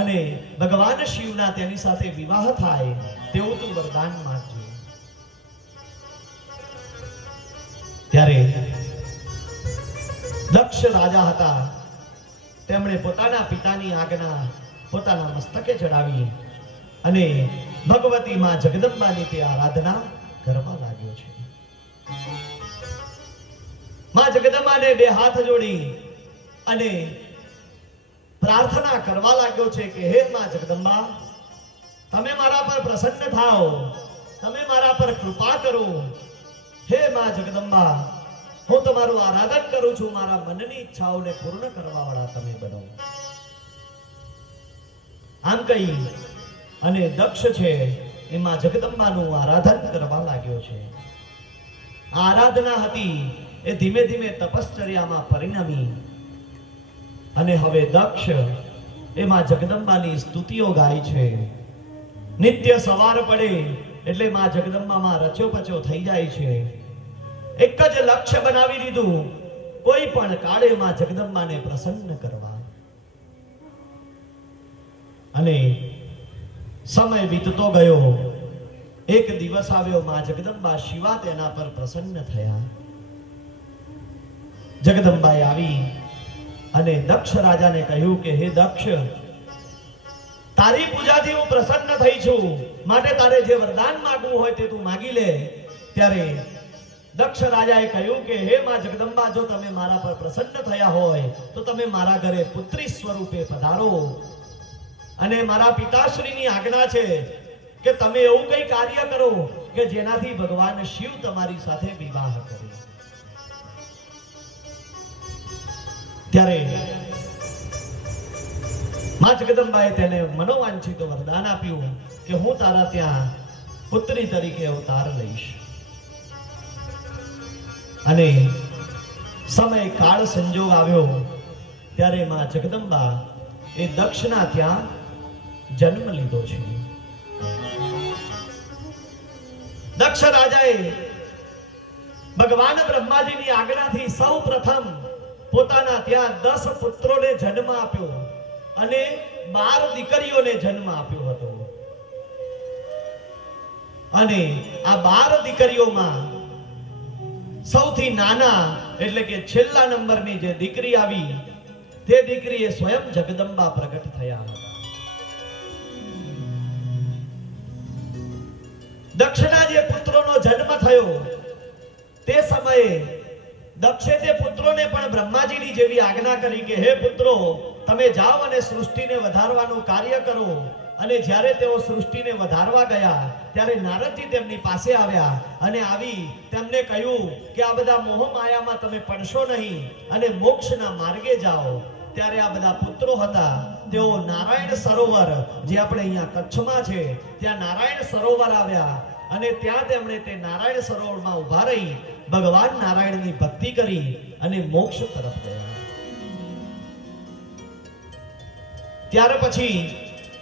અને ભગવાન શિવના તેની સાથે વિવાહ થાય તેવું તું વરદાન માંગજે. ત્યારે દક્ષ રાજા હતા, તેમણે પોતાના પિતાની આજ્ઞા પોતાના મસ્તકે ચડાવી અને ભગવતી માં જગદંબાની તે આરાધના કરવા લાગ્યો છે. માં જગદંબાને બે હાથ જોડી અને પ્રાર્થના કરવા લાગ્યો છે કે હે માં જગદંબા, તમે મારા પર પ્રસન્ન થાઓ, તમે મારા પર કૃપા કરો હે માં જગદંબા, હું તમારું આરાધન કરું છું, મારા મનની ઈચ્છાઓને પૂર્ણ કરવા વાળા તમે બનો. આમ કહી અને દક્ષ છે એ માં જગદંબાનું આરાધન કરવા લાગ્યો છે. આરાધના હતી એ ધીમે ધીમે તપશ્ચર્યામાં પરિણમી અને હવે દક્ષ એ માં જગદંબાની સ્તુતિઓ ગાય છે. નિત્ય સવાર પડે એટલે માં જગદંબામાં રચ્યો પચ્યો થઈ જાય છે. એક જ લક્ષ્ય બનાવી દીધું, કોઈ પણ કાળે માં જગદંબાને પ્રસન્ન કરવા. અને સમય વીતતો ગયો. એક દિવસ આવ્યો, માં જગદંબા શિવા તેના પર પ્રસન્ન થયા. જગદંબાએ આવી અને દક્ષ રાજાને કહ્યું કે હે દક્ષ, તારી પૂજાથી હું પ્રસન્ન થઈ છું, માટે તારે જે વરદાન માંગવું હોય તે તું માંગી લે. ત્યારે દક્ષ રાજાએ કહ્યું કે હે માં જગદંબા, જો તમે મારા પર પ્રસન્ન થયા હોય તો તમે મારા ઘરે પુત્રી સ્વરૂપે પધારો. અને મારા પિતાશ્રીની આજ્ઞા છે કે તમે એવું કઈ કાર્ય કરો કે જેનાથી ભગવાન શિવ તમારી સાથે વિવાહ કરે. ત્યારે માં જગદંબાએ તેને મનોવાંછિત વરદાન આપ્યું કે હું તારા ત્યાં પુત્રી તરીકે અવતાર લઈશ. અને સમય કાળ સંજોગ આવ્યો ત્યારે માં જગદંબા એ દક્ષના ત્યાં જન્મ લીધો છે. દક્ષ રાજાએ ભગવાન બ્રહ્માજીની આજ્ઞાથી સૌ પ્રથમ પોતાના ત્યાં 10 પુત્રોને જન્મ આપ્યો અને 12 દીકરીઓને જન્મ આપ્યો હતો. અને આ 12 દીકરીઓમાં સૌથી નાના એટલે કે છેલ્લા નંબરની જે દીકરી આવી તે દીકરીએ સ્વયં જગદંબા પ્રગટ થયા હતા. દક્ષના જે પુત્રોનો જન્મ થયો તે સમયે દક્ષે તે પુત્રોને પણ બ્રહ્માજીની જેવી આજ્ઞા કરી કે હે પુત્રો, તમે જાઓ અને સૃષ્ટિને વધારવાનું કાર્ય કરો. અને જ્યારે તેઓ સૃષ્ટિને વધારવા ગયા ત્યારે નારદજી તેમની પાસે આવ્યા અને આવી તેમને કહ્યું કે આ બધા મોહ માયામાં તમે પડશો નહીં અને મોક્ષના માર્ગે જાઓ. ત્યારે આ બધા પુત્રો હતા તેઓ નારાયણ સરોવર, જે આપણે અહીંયા કચ્છમાં છે, ત્યાં નારાયણ સરોવર આવ્યા અને ત્યાં તેમણે તે નારાયણ સરોવરમાં ઊભા રહી ભગવાન નારાયણની ભક્તિ કરી અને મોક્ષ તરફ ગયા. ત્યાર પછી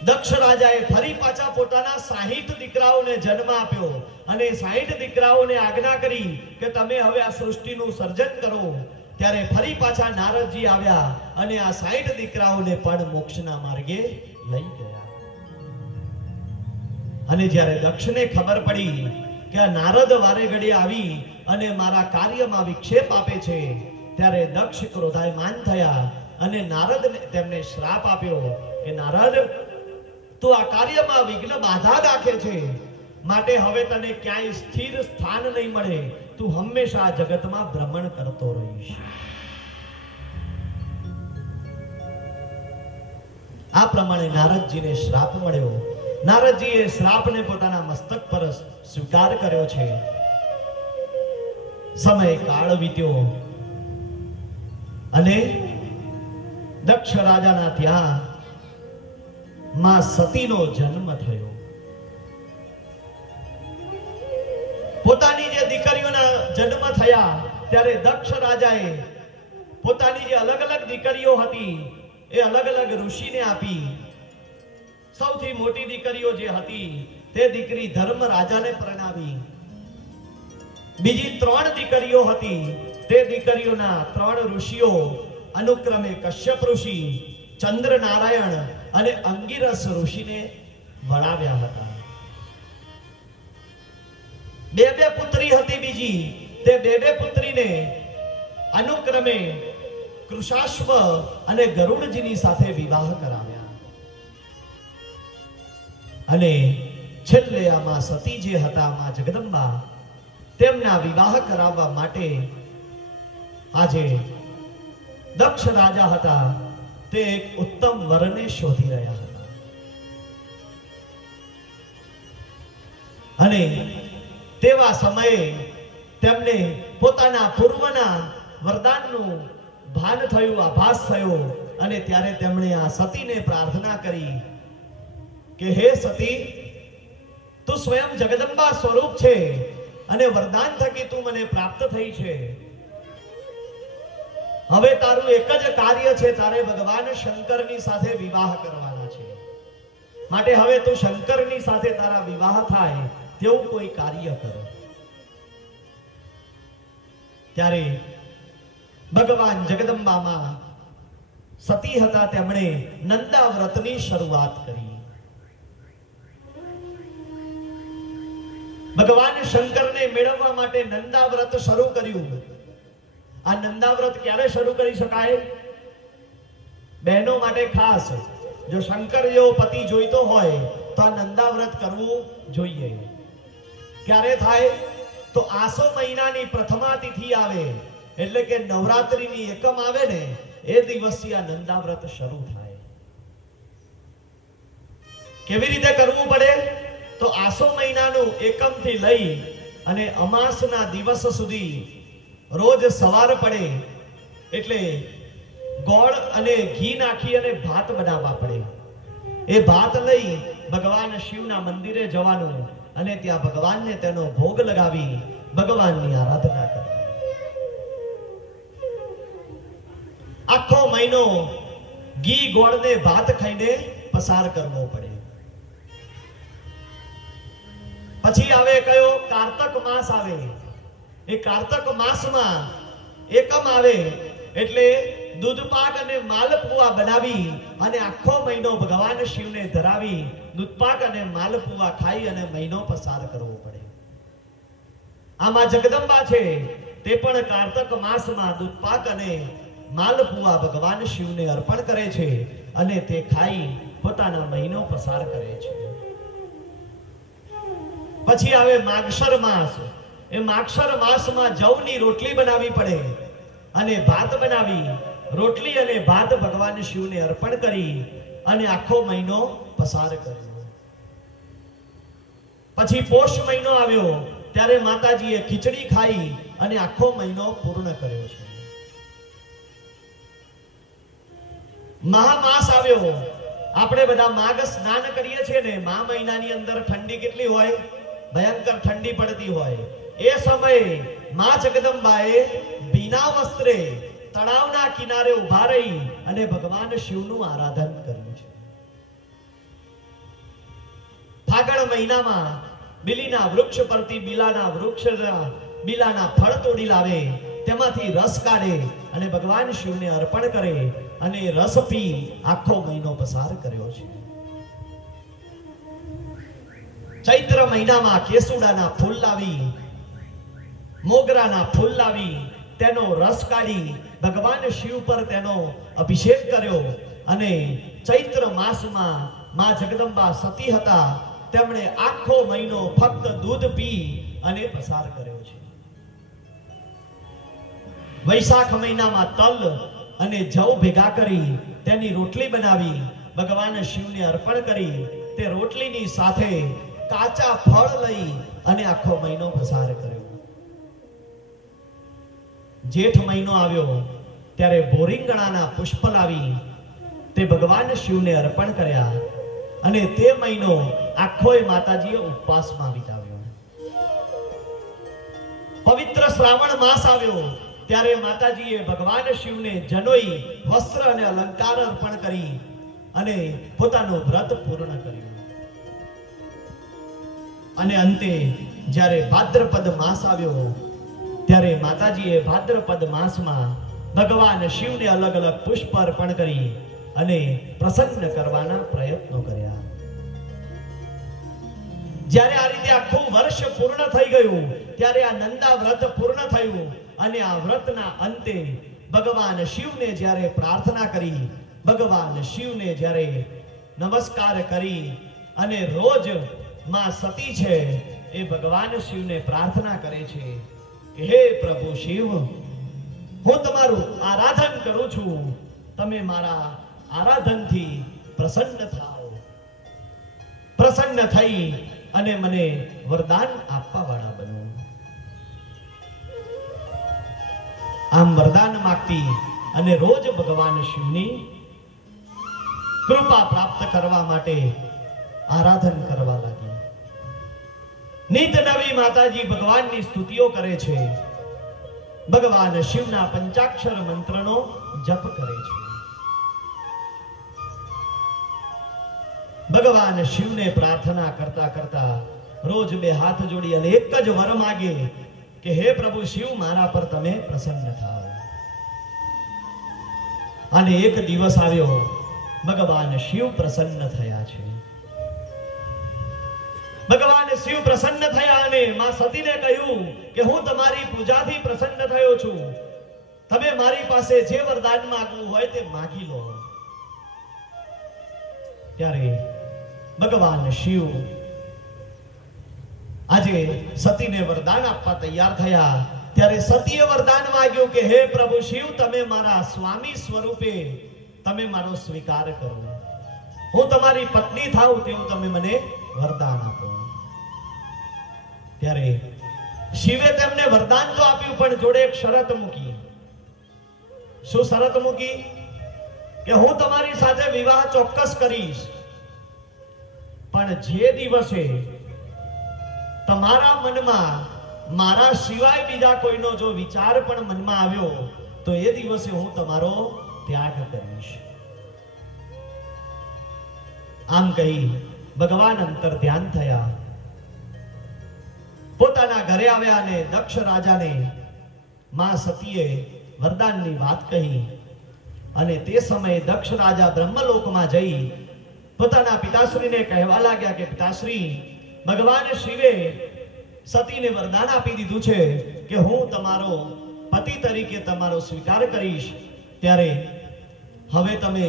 દક્ષ રાજાએ ફરી પાછા પોતાના 60 દીકરાઓને જન્મ આપ્યો અને 60 દીકરાઓને આજ્ઞા કરી કે તમે હવે આ સૃષ્ટિનું સર્જન કરો. ત્યારે ફરી પાછા નારદજી આવ્યા અને આ 60 દીકરાઓને પણ મોક્ષના માર્ગે લઈ ગયા. અને જ્યારે દક્ષને ખબર પડી કે આ નારદ વારે ઘડી આવી અને મારા કાર્યમાં વિક્ષેપ આપે છે, ત્યારે દક્ષ ક્રોધાયમાન થયા અને નારદને તેમને શ્રાપ આપ્યો કે નારદ, તું આ કાર્યમાં વિઘ્ન બાધા રાખે છે, માટે હવે તને ક્યાંય સ્થિર સ્થાન નહીં મળે. તું હંમેશા જગતમાં ભ્રમણ કરતો રહીશ. આ પ્રમાણે નારદજીને શ્રાપ મળ્યો. નારદજીએ શ્રાપને પોતાના મસ્તક પર સ્વીકાર કર્યો છે. સમય કાળ વીત્યો અને દક્ષ રાજાના ત્યાં માં સતીનો જન્મ થયો. પોતાની જે દીકરીઓના જન્મ થયા ત્યારે દક્ષ રાજાએ પોતાની જે અલગ અલગ દીકરીઓ હતી એ અલગ અલગ ઋષિને આપી. સૌથી મોટી દીકરીઓ જે હતી તે દીકરી ધર્મ રાજાને પરણાવી. બીજી 3 દીકરીઓ હતી તે દીકરીઓના 3 ઋષિઓ અનુક્રમે કશ્યપ ઋષિ, ચંદ્ર નારાયણ અને અંગિરસ ઋષિને વણાવ્યા હતા. 2 પુત્રી હતી બીજી, તે 2 પુત્રીને અનુક્રમે કૃષાશ્વ અને ગરુડજીની સાથે વિવાહ કરાવ્યા. અને છેલ્લે આમાં સતી જે હતા માં જગદંબા, તેમના વિવાહ કરાવવા માટે આજે દક્ષ રાજા હતા તે એક ઉત્તમ વરને શોધી રહ્યા હતા. અને તેવા સમયે તેમને પોતાના પૂર્વના વરદાનનું ભાન થયું, આભાસ થયો અને ત્યારે તેમણે આ સતીને પ્રાર્થના કરી કે હે સતી, તું સ્વયં જગદંબા સ્વરૂપ છે અને વરદાન થકી તું મને પ્રાપ્ત થઈ છે. હવે તારું એક જ કાર્ય છે, તારે ભગવાન શંકરની સાથે વિવાહ કરવાના છે. માટે હવે તું શંકરની સાથે તારા વિવાહ થાય તેવું કોઈ કાર્ય કર. ત્યારે ભગવાન જગદંબામાં સતી હતા, તેમણે નંદાવ્રતની શરૂઆત કરી. ભગવાન શંકરને મેળવવા માટે નંદાવ્રત શરૂ કર્યું. આ નંદાવ્રત ક્યારે શરૂ કરી શકાય? બહેનો માટે ખાસ, જો શંકર જેવો પતિ જોઈતો હોય તો આ નંદાવ્રત કરવું જોઈએ. ક્યારે થાય? તો આસો મહિનાની પ્રથમા તિથિ આવે એટલે કે નવરાત્રીની એકમ આવે ને એ દિવસથી આ નંદાવ્રત શરૂ થાય. કેવી રીતે કરવું પડે? તો આસો મહિનાનું એકમ થી લઈ અને અમાસના દિવસ સુધી રોજ સવાર પડે એટલે ગોળ અને ઘી નાખી અને ભાત બનાવવા પડે. એ ભાત લઈ ભગવાન શિવના મંદિરે જવાનું અને ત્યાં ભગવાનને તેનો ભોગ લગાવી ભગવાનની આરાધના કરવી. આખો મહિનો ઘી ગોળ ને ભાત ખાઈને પસાર કરવો પડે. પછી આવે કયો? કાર્તક માસ આવે. એ કાર્તક માસમાં એકમ આવે એટલે દૂધપાક અને માલપુઆ બનાવી અને આખો મહિનો ભગવાન શિવને ધરાવી દૂધપાક અને માલપુઆ ખાઈ અને મહિનો પસાર કરવો પડે. આમાં જગદંબા છે તે પણ કાર્તક માસમાં દૂધપાક અને માલપુઆ ભગવાન શિવને અર્પણ કરે છે અને તે ખાઈ પોતાના મહિનો પસાર કરે છે. પછી આવે માગશર માસ. એ માગશર માસમાં જવની રોટલી બનાવવી પડે અને ભાત બનાવી રોટલી અને ભાત ભગવાન શિવને અર્પણ કરી અને આખો મહિનો પસાર કર્યો. પછી પોષ મહિનો આવ્યો ત્યારે માતાજીએ ખીચડી ખાઈ અને આખો મહિનો પૂર્ણ કર્યો છે. મહામાસ આવ્યો. આપણે બધા માઘ સ્નાન કરીએ છીએ ને, મહા મહિનાની અંદર ઠંડી કેટલી હોય? ભયંકર ઠંડી પડતી હોય. એ સમયે માં જગદંબાએ બીના વસ્ત્રે તળાવના કિનારે ઉભા રહી અને ભગવાન શિવનું આરાધન કર્યું છે. ફાગણ મહિનામાં બિલીના વૃક્ષ પરથી બિલાના ફળ તોડી લાવે, તેમાંથી રસ કાઢે અને ભગવાન શિવને અર્પણ કરે અને રસ પી આખો મહિનો પસાર કર્યો છે. ચૈત્ર મહિનામાં કેસુડાના ફૂલ લાવી, મોગરાના ફૂલ લાવી તેનો રસ કાઢી ભગવાન શિવ પર તેનો અભિષેક કર્યો અને ચૈત્ર માસમાં માં જગદંબા સતી હતા, તેમણે આખો મહિનો ફક્ત દૂધ પી અને પસાર કર્યો છે. વૈશાખ મહિનામાં તલ અને જવ ભેગા કરી તેની રોટલી બનાવી ભગવાન શિવને અર્પણ કરી તે રોટલીની સાથે કાચા ફળ લઈ અને આખો મહિનો પસાર કર્યો. જેઠ મહિનો આવ્યો ત્યારે બોરિંગણાના પુષ્પ લાવી તે ભગવાન શિવને અર્પણ કર્યા અને તે મહિનો આખોય માતાજીએ ઉપવાસમાં વિતાવ્યો. પવિત્ર શ્રાવણ માસ આવ્યો ત્યારે માતાજીએ ભગવાન શિવને જનોઈ વસ્ત્ર અને અલંકાર અર્પણ કરી અને પોતાનું વ્રત પૂર્ણ કર્યું. અને અંતે જ્યારે ભાદ્રપદ માસ આવ્યો ત્યારે માતાજીએ ભાદ્રપદ માસમાં ભગવાન શિવને અલગ અલગ પુષ્પ અર્પણ કરી અને પ્રસન્ન કરવાના પ્રયત્નો કર્યા. જ્યારે આ રીતે આખું વર્ષ પૂર્ણ થઈ ગયું ત્યારે આ નંદા વ્રત પૂર્ણ થયું અને આ વ્રતના અંતે ભગવાન શિવને જ્યારે પ્રાર્થના કરી, ભગવાન શિવને જ્યારે નમસ્કાર કરી અને રોજ માં સતી છે એ ભગવાન શિવને પ્રાર્થના કરે છે કે હે પ્રભુ શિવ, હું તમારું આરાધન કરું છું, તમે મારા આરાધનથી પ્રસન્ન થાઓ, પ્રસન્ન થઈ અને મને વરદાન આપવા વાળા બનો. આમ વરદાન માંગતી અને રોજ ભગવાન શિવની કૃપા પ્રાપ્ત કરવા માટે આરાધન કરવા લાગી. નિત નવી માતાજી ભગવાનની સ્તુતિઓ કરે છે, ભગવાન શિવના પંચાક્ષર મંત્રનો જપ કરે છે. ભગવાન શિવને પ્રાર્થના કરતા કરતા રોજ બે હાથ જોડી અને એક જ વર માગે કે હે પ્રભુ શિવ, મારા પર તમે પ્રસન્ન થાઓ. અને એક દિવસ આવ્યો, ભગવાન શિવ પ્રસન્ન થયા છે. ભગવાન શિવ પ્રસન્ન થયા અને માં સતીને કહ્યું કે હું તમારી પૂજાથી પ્રસન્ન થયો છું, તમે મારી પાસે જે વરદાન માંગવું હોય તે માંગી લો. ત્યારે ભગવાન શિવ આજે સતીને વરદાન આપવા તૈયાર થયા. ત્યારે સતીએ વરદાન માંગ્યું કે હે પ્રભુ શિવ, તમે મારા સ્વામી સ્વરૂપે તમે મારો સ્વીકાર કરો, હું તમારી પત્ની થાઉં તેવું તમે મને વરદાન આપો. ત્યારે શિવે તેમને વરદાન તો આપ્યું, પણ જોડે એક શરત મૂકી. શું શરત મૂકી? કે હું તમારી સાથે વિવાહ ચોક્કસ કરીશ, પણ જે દિવસે તમારા મનમાં મારા સિવાય બીજા કોઈનો જો વિચાર પણ મનમાં આવ્યો તો એ દિવસે હું તમારો ત્યાગ કરીશ. આમ કહી ભગવાન અંતર ધ્યાન થયા, પોતાના ઘરે આવ્યા અને દક્ષ રાજાને માં સતીએ વરદાનની વાત કહી. અને તે સમયે દક્ષ રાજા બ્રહ્મલોકમાં જઈ પોતાના પિતાશ્રીને કહેવા લાગ્યા કે પિતાશ્રી, ભગવાન શિવે સતીને વરદાન આપી દીધું છે કે હું તમારો પતિ તરીકે તમારો સ્વીકાર કરીશ. ત્યારે હવે તમે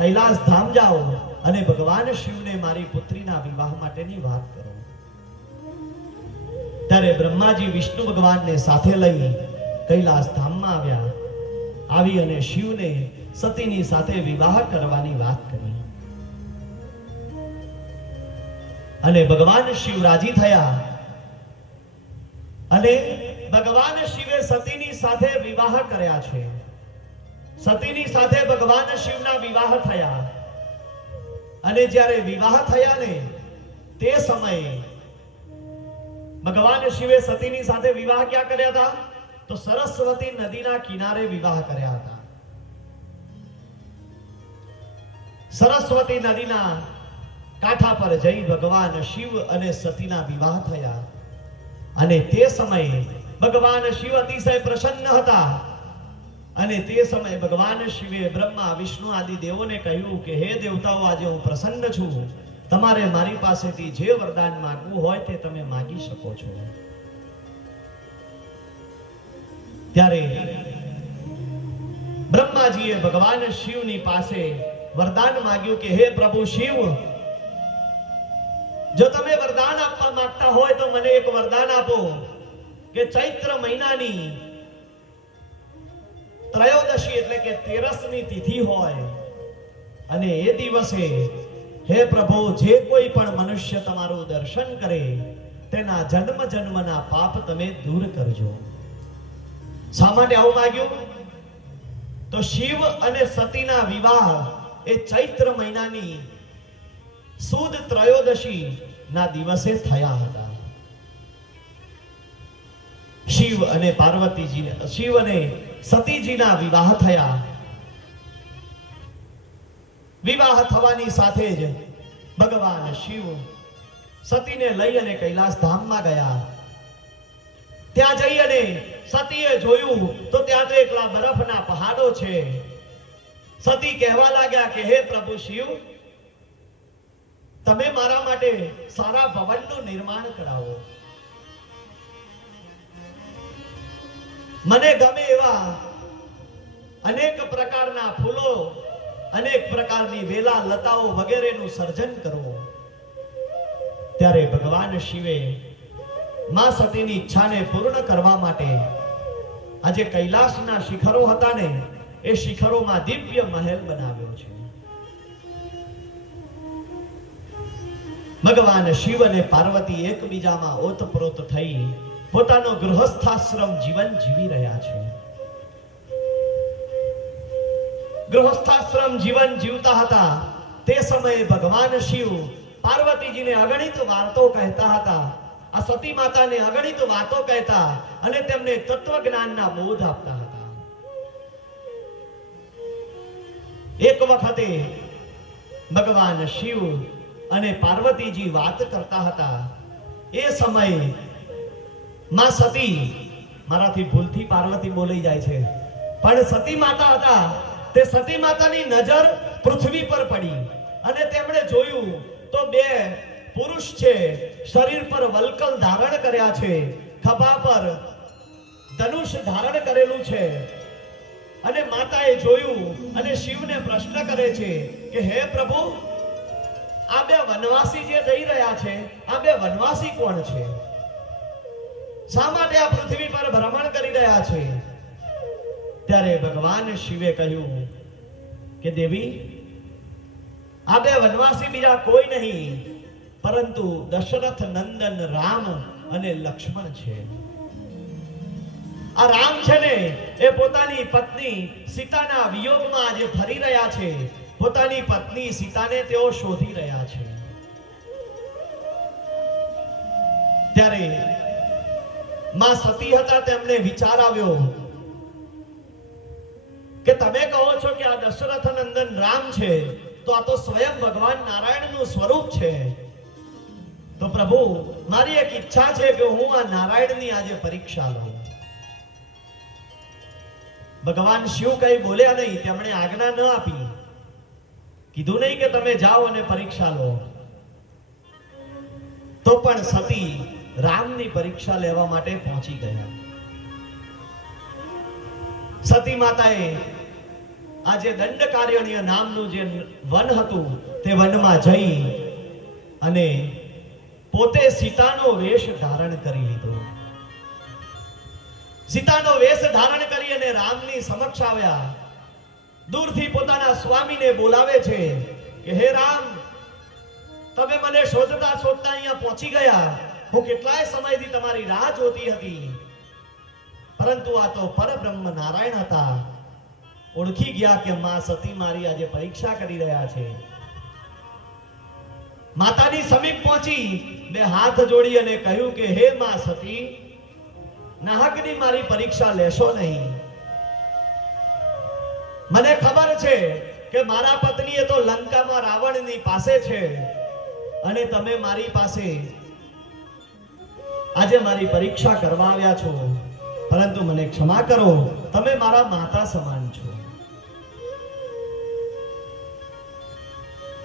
કૈલાસ ધામ જાઓ અને ભગવાન શિવને મારી પુત્રીના વિવાહ માટેની વાત કરો. ત્યારે બ્રહ્માજી વિષ્ણુ ભગવાનને સાથે લઈ કૈલાસ ધામમાં આવ્યા. આવી અને શિવને સતીની સાથે વિવાહ કરવાની વાત કરી. અને ભગવાન શિવ રાજી થયા અને ભગવાન શિવે સતીની સાથે વિવાહ કર્યા છે. સતીની સાથે ભગવાન શિવના વિવાહ થયા. અને જ્યારે વિવાહ થયા ને તે સમયે ભગવાન શિવે સતીની સાથે વિવાહ ક્યાં કર્યા હતા? તો સરસ્વતી નદીના કિનારે વિવાહ કર્યા હતા. સરસ્વતી નદીના કાંઠા પર જઈ ભગવાન શિવ અને સતીના વિવાહ થયા. અને તે સમયે ભગવાન શિવ અતિશય પ્રસન્ન હતા. અને તે સમયે ભગવાન શિવે બ્રહ્મા વિષ્ણુ આદિ દેવોને કહ્યું કે હે દેવતાઓ, આજે હું પ્રસન્ન છું, તમારે મારી પાસેથી જે વરદાન માંગવું હોય તે તમે માંગી શકો છો. ત્યારે બ્રહ્માજીએ ભગવાન શિવની પાસે વરદાન માંગ્યું કે હે પ્રભુ શિવ, જો તમે વરદાન આપવા માંગતા હોય તો મને એક વરદાન આપો કે ચૈત્ર મહિનાની ત્રયોદશી એટલે કે 13મી તિથિ હોય અને એ દિવસે હે પ્રભુ, જે કોઈ પણ મનુષ્ય તમારું દર્શન કરે તેના જન્મ જન્મના પાપ તમે દૂર કરજો. શા માટે આવું માંગ્યું? તો શિવ અને સતીના વિવાહ એ ચૈત્ર મહિનાની સુદ ત્રયોદશી ના દિવસે થયા હતા. શિવ અને પાર્વતીજી, શિવ અને સતીજીના વિવાહ થયા. વિવાહ થવાની સાથે જ ભગવાન શિવ સતીને લઈ અને કૈલાસ ધામમાં ગયા. ત્યાં જઈ અને સતીએ જોયું તો ત્યાં તો એકલા બરફના પહાડો છે. સતી કહેવા લાગ્યા કે હે પ્રભુ શિવ, તમે મારા માટે સારા ભવનનું નિર્માણ કરાવો. મને ગમે એવા અનેક પ્રકારના ફૂલો, અનેક પ્રકારની વેલા લતાઓ વગેરેનું સર્જન કરો. ત્યારે ભગવાન શિવે માં સતીની ઈચ્છાને પૂર્ણ કરવા માટે આજે કૈલાસના શિખરો હતા ને એ શિખરોમાં દિવ્ય મહેલ બનાવ્યો છે. ભગવાન શિવ અને પાર્વતી એકબીજામાં ઓતપ્રોત થઈ પોતાનો ગૃહસ્થાશ્રમ જીવન જીવી રહ્યા છે. ગૃહસ્થાશ્રમ જીવન જીવતા હતા તે સમયે ભગવાન શિવ પાર્વતીજીને અગણિત વાતો કહેતા હતા. આ સતી માતાને અગણિત વાતો કહેતા અને તેમને તત્વજ્ઞાનના બોધ આપતા હતા. એક વખતે ભગવાન શિવ અને પાર્વતીજી વાત કરતા હતા. એ સમયે માં સતી, મારાથી ભૂલથી પાર્વતી બોલાઈ જાય છે, પણ સતી માતા હતા. તે સતી માતાની નજર પૃથ્વી પર પડી અને તેમણે જોયું તો બે પુરુષ છે, શરીર પર વલ્કલ ધારણ કર્યા છે, ખભા પર ધનુષ ધારણ કરેલું છે. અને માતાએ જોયું અને શિવને પ્રશ્ન કરે છે કે હે પ્રભુ, આ બે વનવાસી જે જઈ રહ્યા છે, આ બે વનવાસી કોણ છે? શા માટે આ પૃથ્વી પર ભ્રમણ કરી રહ્યા છે? ત્યારે ભગવાન શિવે કહ્યું કે દેવી, આ બે વનવાસી બીજા કોઈ નહીં પરંતુ દશરથ નંદન રામ અને લક્ષ્મણ છે. આ રામ છે ને એ પોતાની પત્ની સીતાના વિયોગમાં આજે ફરી રહ્યા છે. પોતાની પત્ની સીતાને તેઓ શોધી રહ્યા છે. ત્યારે માં સતી હતા, તેમને વિચાર આવ્યો કે તમે કહો છો કે આ દશરથ નંદન રામ છે, તો આ તો સ્વયં ભગવાન નારાયણનું સ્વરૂપ છે. તો પ્રભુ, મારી એક ઈચ્છા છે કે હું આ નારાયણની આજે પરીક્ષા લઉં. ભગવાન શિવ કઈ બોલ્યા નહીં, તેમણે આજ્ઞા ન આપી. કીધું નહીં કે તમે જાઓ અને પરીક્ષા લો. તો પણ સતી રામની પરીક્ષા લેવા માટે પહોંચી ગયા. સતી માતાએ આજે દંડકારણ્ય નામનું જે વન હતું તે વનમાં જઈ અને પોતે સીતાનો વેશ ધારણ કરી લીધો. સીતાનો વેશ ધારણ કરી અને રામની સમક્ષ આવ્યા. દૂરથી પોતાના સ્વામીને બોલાવે છે કે હે રામ, તમે મને શોધતા શોધતા અહીંયા પહોંચી ગયા. હું કેટલાય સમયથી તમારી રાહ જોતી હતી, પરંતુ આ તો પરબ્રહ્મ નારાયણ હતા. ઓળખી ગયા કે માં સતી મારી આજે પરીક્ષા કરી રહ્યા છે. માતાની સમીપ પહોંચી બે હાથ જોડી અને કહ્યું કે હે માં સતી, નાહકની મારી પરીક્ષા લેશો નહીં. મને ખબર છે કે મારા પત્ની તો લંકામાં રાવણની પાસે છે અને તમે મારી પાસે આજે મારી પરીક્ષા કરવા આવ્યા છો, પરંતુ મને ક્ષમા કરો, તમે મારા માતા સમાન છો.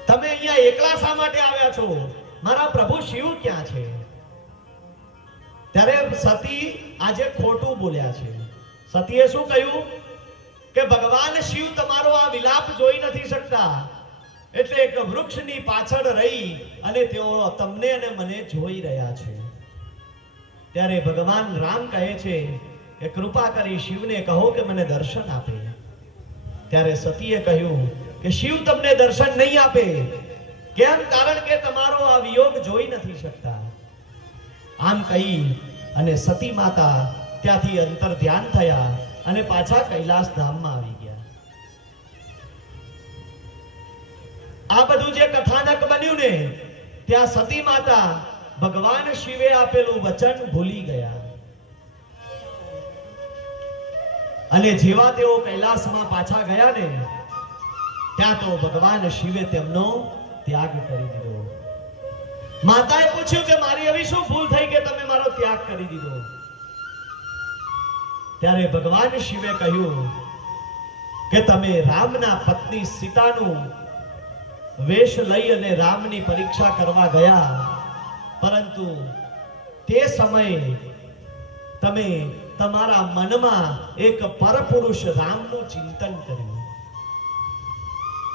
તમે અહીંયા એકલા શા માટે આવ્યા છો? મારા પ્રભુ શિવ ક્યાં છે? ત્યારે સતી આજે ખોટું બોલ્યા છે. સતીએ શું કહ્યું કે ભગવાન શિવ તમારો આ વિલાપ જોઈ નથી શકતા, એટલે એક વૃક્ષની પાછળ રહી અને તેઓ તમને અને મને જોઈ રહ્યા છે. ત્યારે ભગવાન રામ કહે છે કે કૃપા કરી શિવને કહો કે મને દર્શન આપે. ત્યારે સતીએ કહ્યું કે શિવ તમને દર્શન નહીં આપે. કેમ? કારણ કે તમારો આ વિયોગ જોઈ નથી શકતા. આમ કહી અને સતી માતા ત્યાંથી અંતર ધ્યાન થયા અને પાછા કૈલાસ ધામમાં આવી ગયા. આ બધું જે કથાનક બન્યું ને, ત્યાં સતી માતા ભગવાન શિવે આપેલું વચન ભૂલી ગયા અને જેવા તેઓ કૈલાસમાં પાછા ગયા ને, ત્યાં તો ભગવાન શિવે તેમનો ત્યાગ કરી દીધો. માતાએ પૂછ્યું કે મારી એવી શું ભૂલ થઈ કે તમે મારો ત્યાગ કરી દીધો? ત્યારે ભગવાન શિવે કહ્યું કે તમે રામના પત્ની સીતાનું વેશ લઈ અને રામની પરીક્ષા કરવા ગયા, પરંતુ તે સમયે તમે તમારા મનમાં એક પરપુરુષ રામનું ચિંતન કર્યું.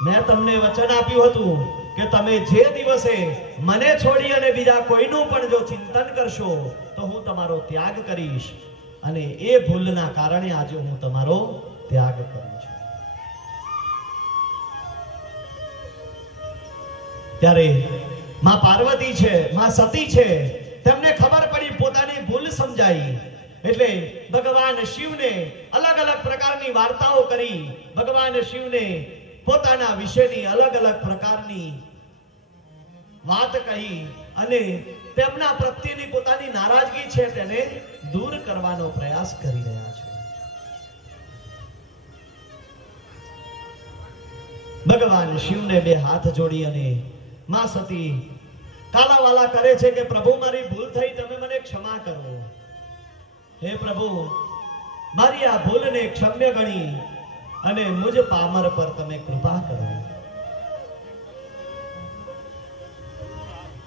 મેં તમને વચન આપ્યું હતું કે તમે જે દિવસે મને છોડી અને બીજા કોઈનું પણ જો ચિંતન કરશો તો હું તમારો ત્યાગ કરીશ, અને એ ભૂલના કારણે આજે હું તમારો ત્યાગ કરું છું. ત્યારે માં પાર્વતી છે, માં સતી છે, તેમને ખબર પડી, પોતાની ભૂલ સમજાઈ એટલે ભગવાન શિવને અલગ અલગ પ્રકારની વાર્તાઓ કરી, ભગવાન શિવને પોતાના વિશેની અલગ અલગ પ્રકારની વાત કહી અને તેમના પ્રત્યેની પોતાની નારાજગી છે તેને દૂર કરવાનો પ્રયાસ કરી રહ્યા છે. ભગવાન શિવને બે હાથ જોડી અને માં સતી કાલાવાલા કરે છે કે પ્રભુ મારી ભૂલ થઈ, તમે મને ક્ષમા કરો. હે પ્રભુ, મારી આ ભૂલને ક્ષમ્ય ગણી અને મુજ પામર પર તમે કૃપા કરો.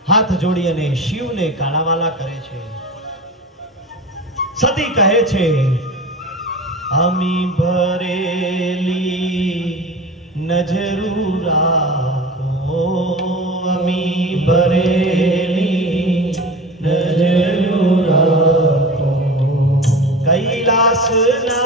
હાથ જોડી અને શિવને કાળાવાલા કરે છે. સતી કહે છે, અમી ભરેલી નજરું રાખો, અમી ભરેલી નજરું રાખો, કૈલાસના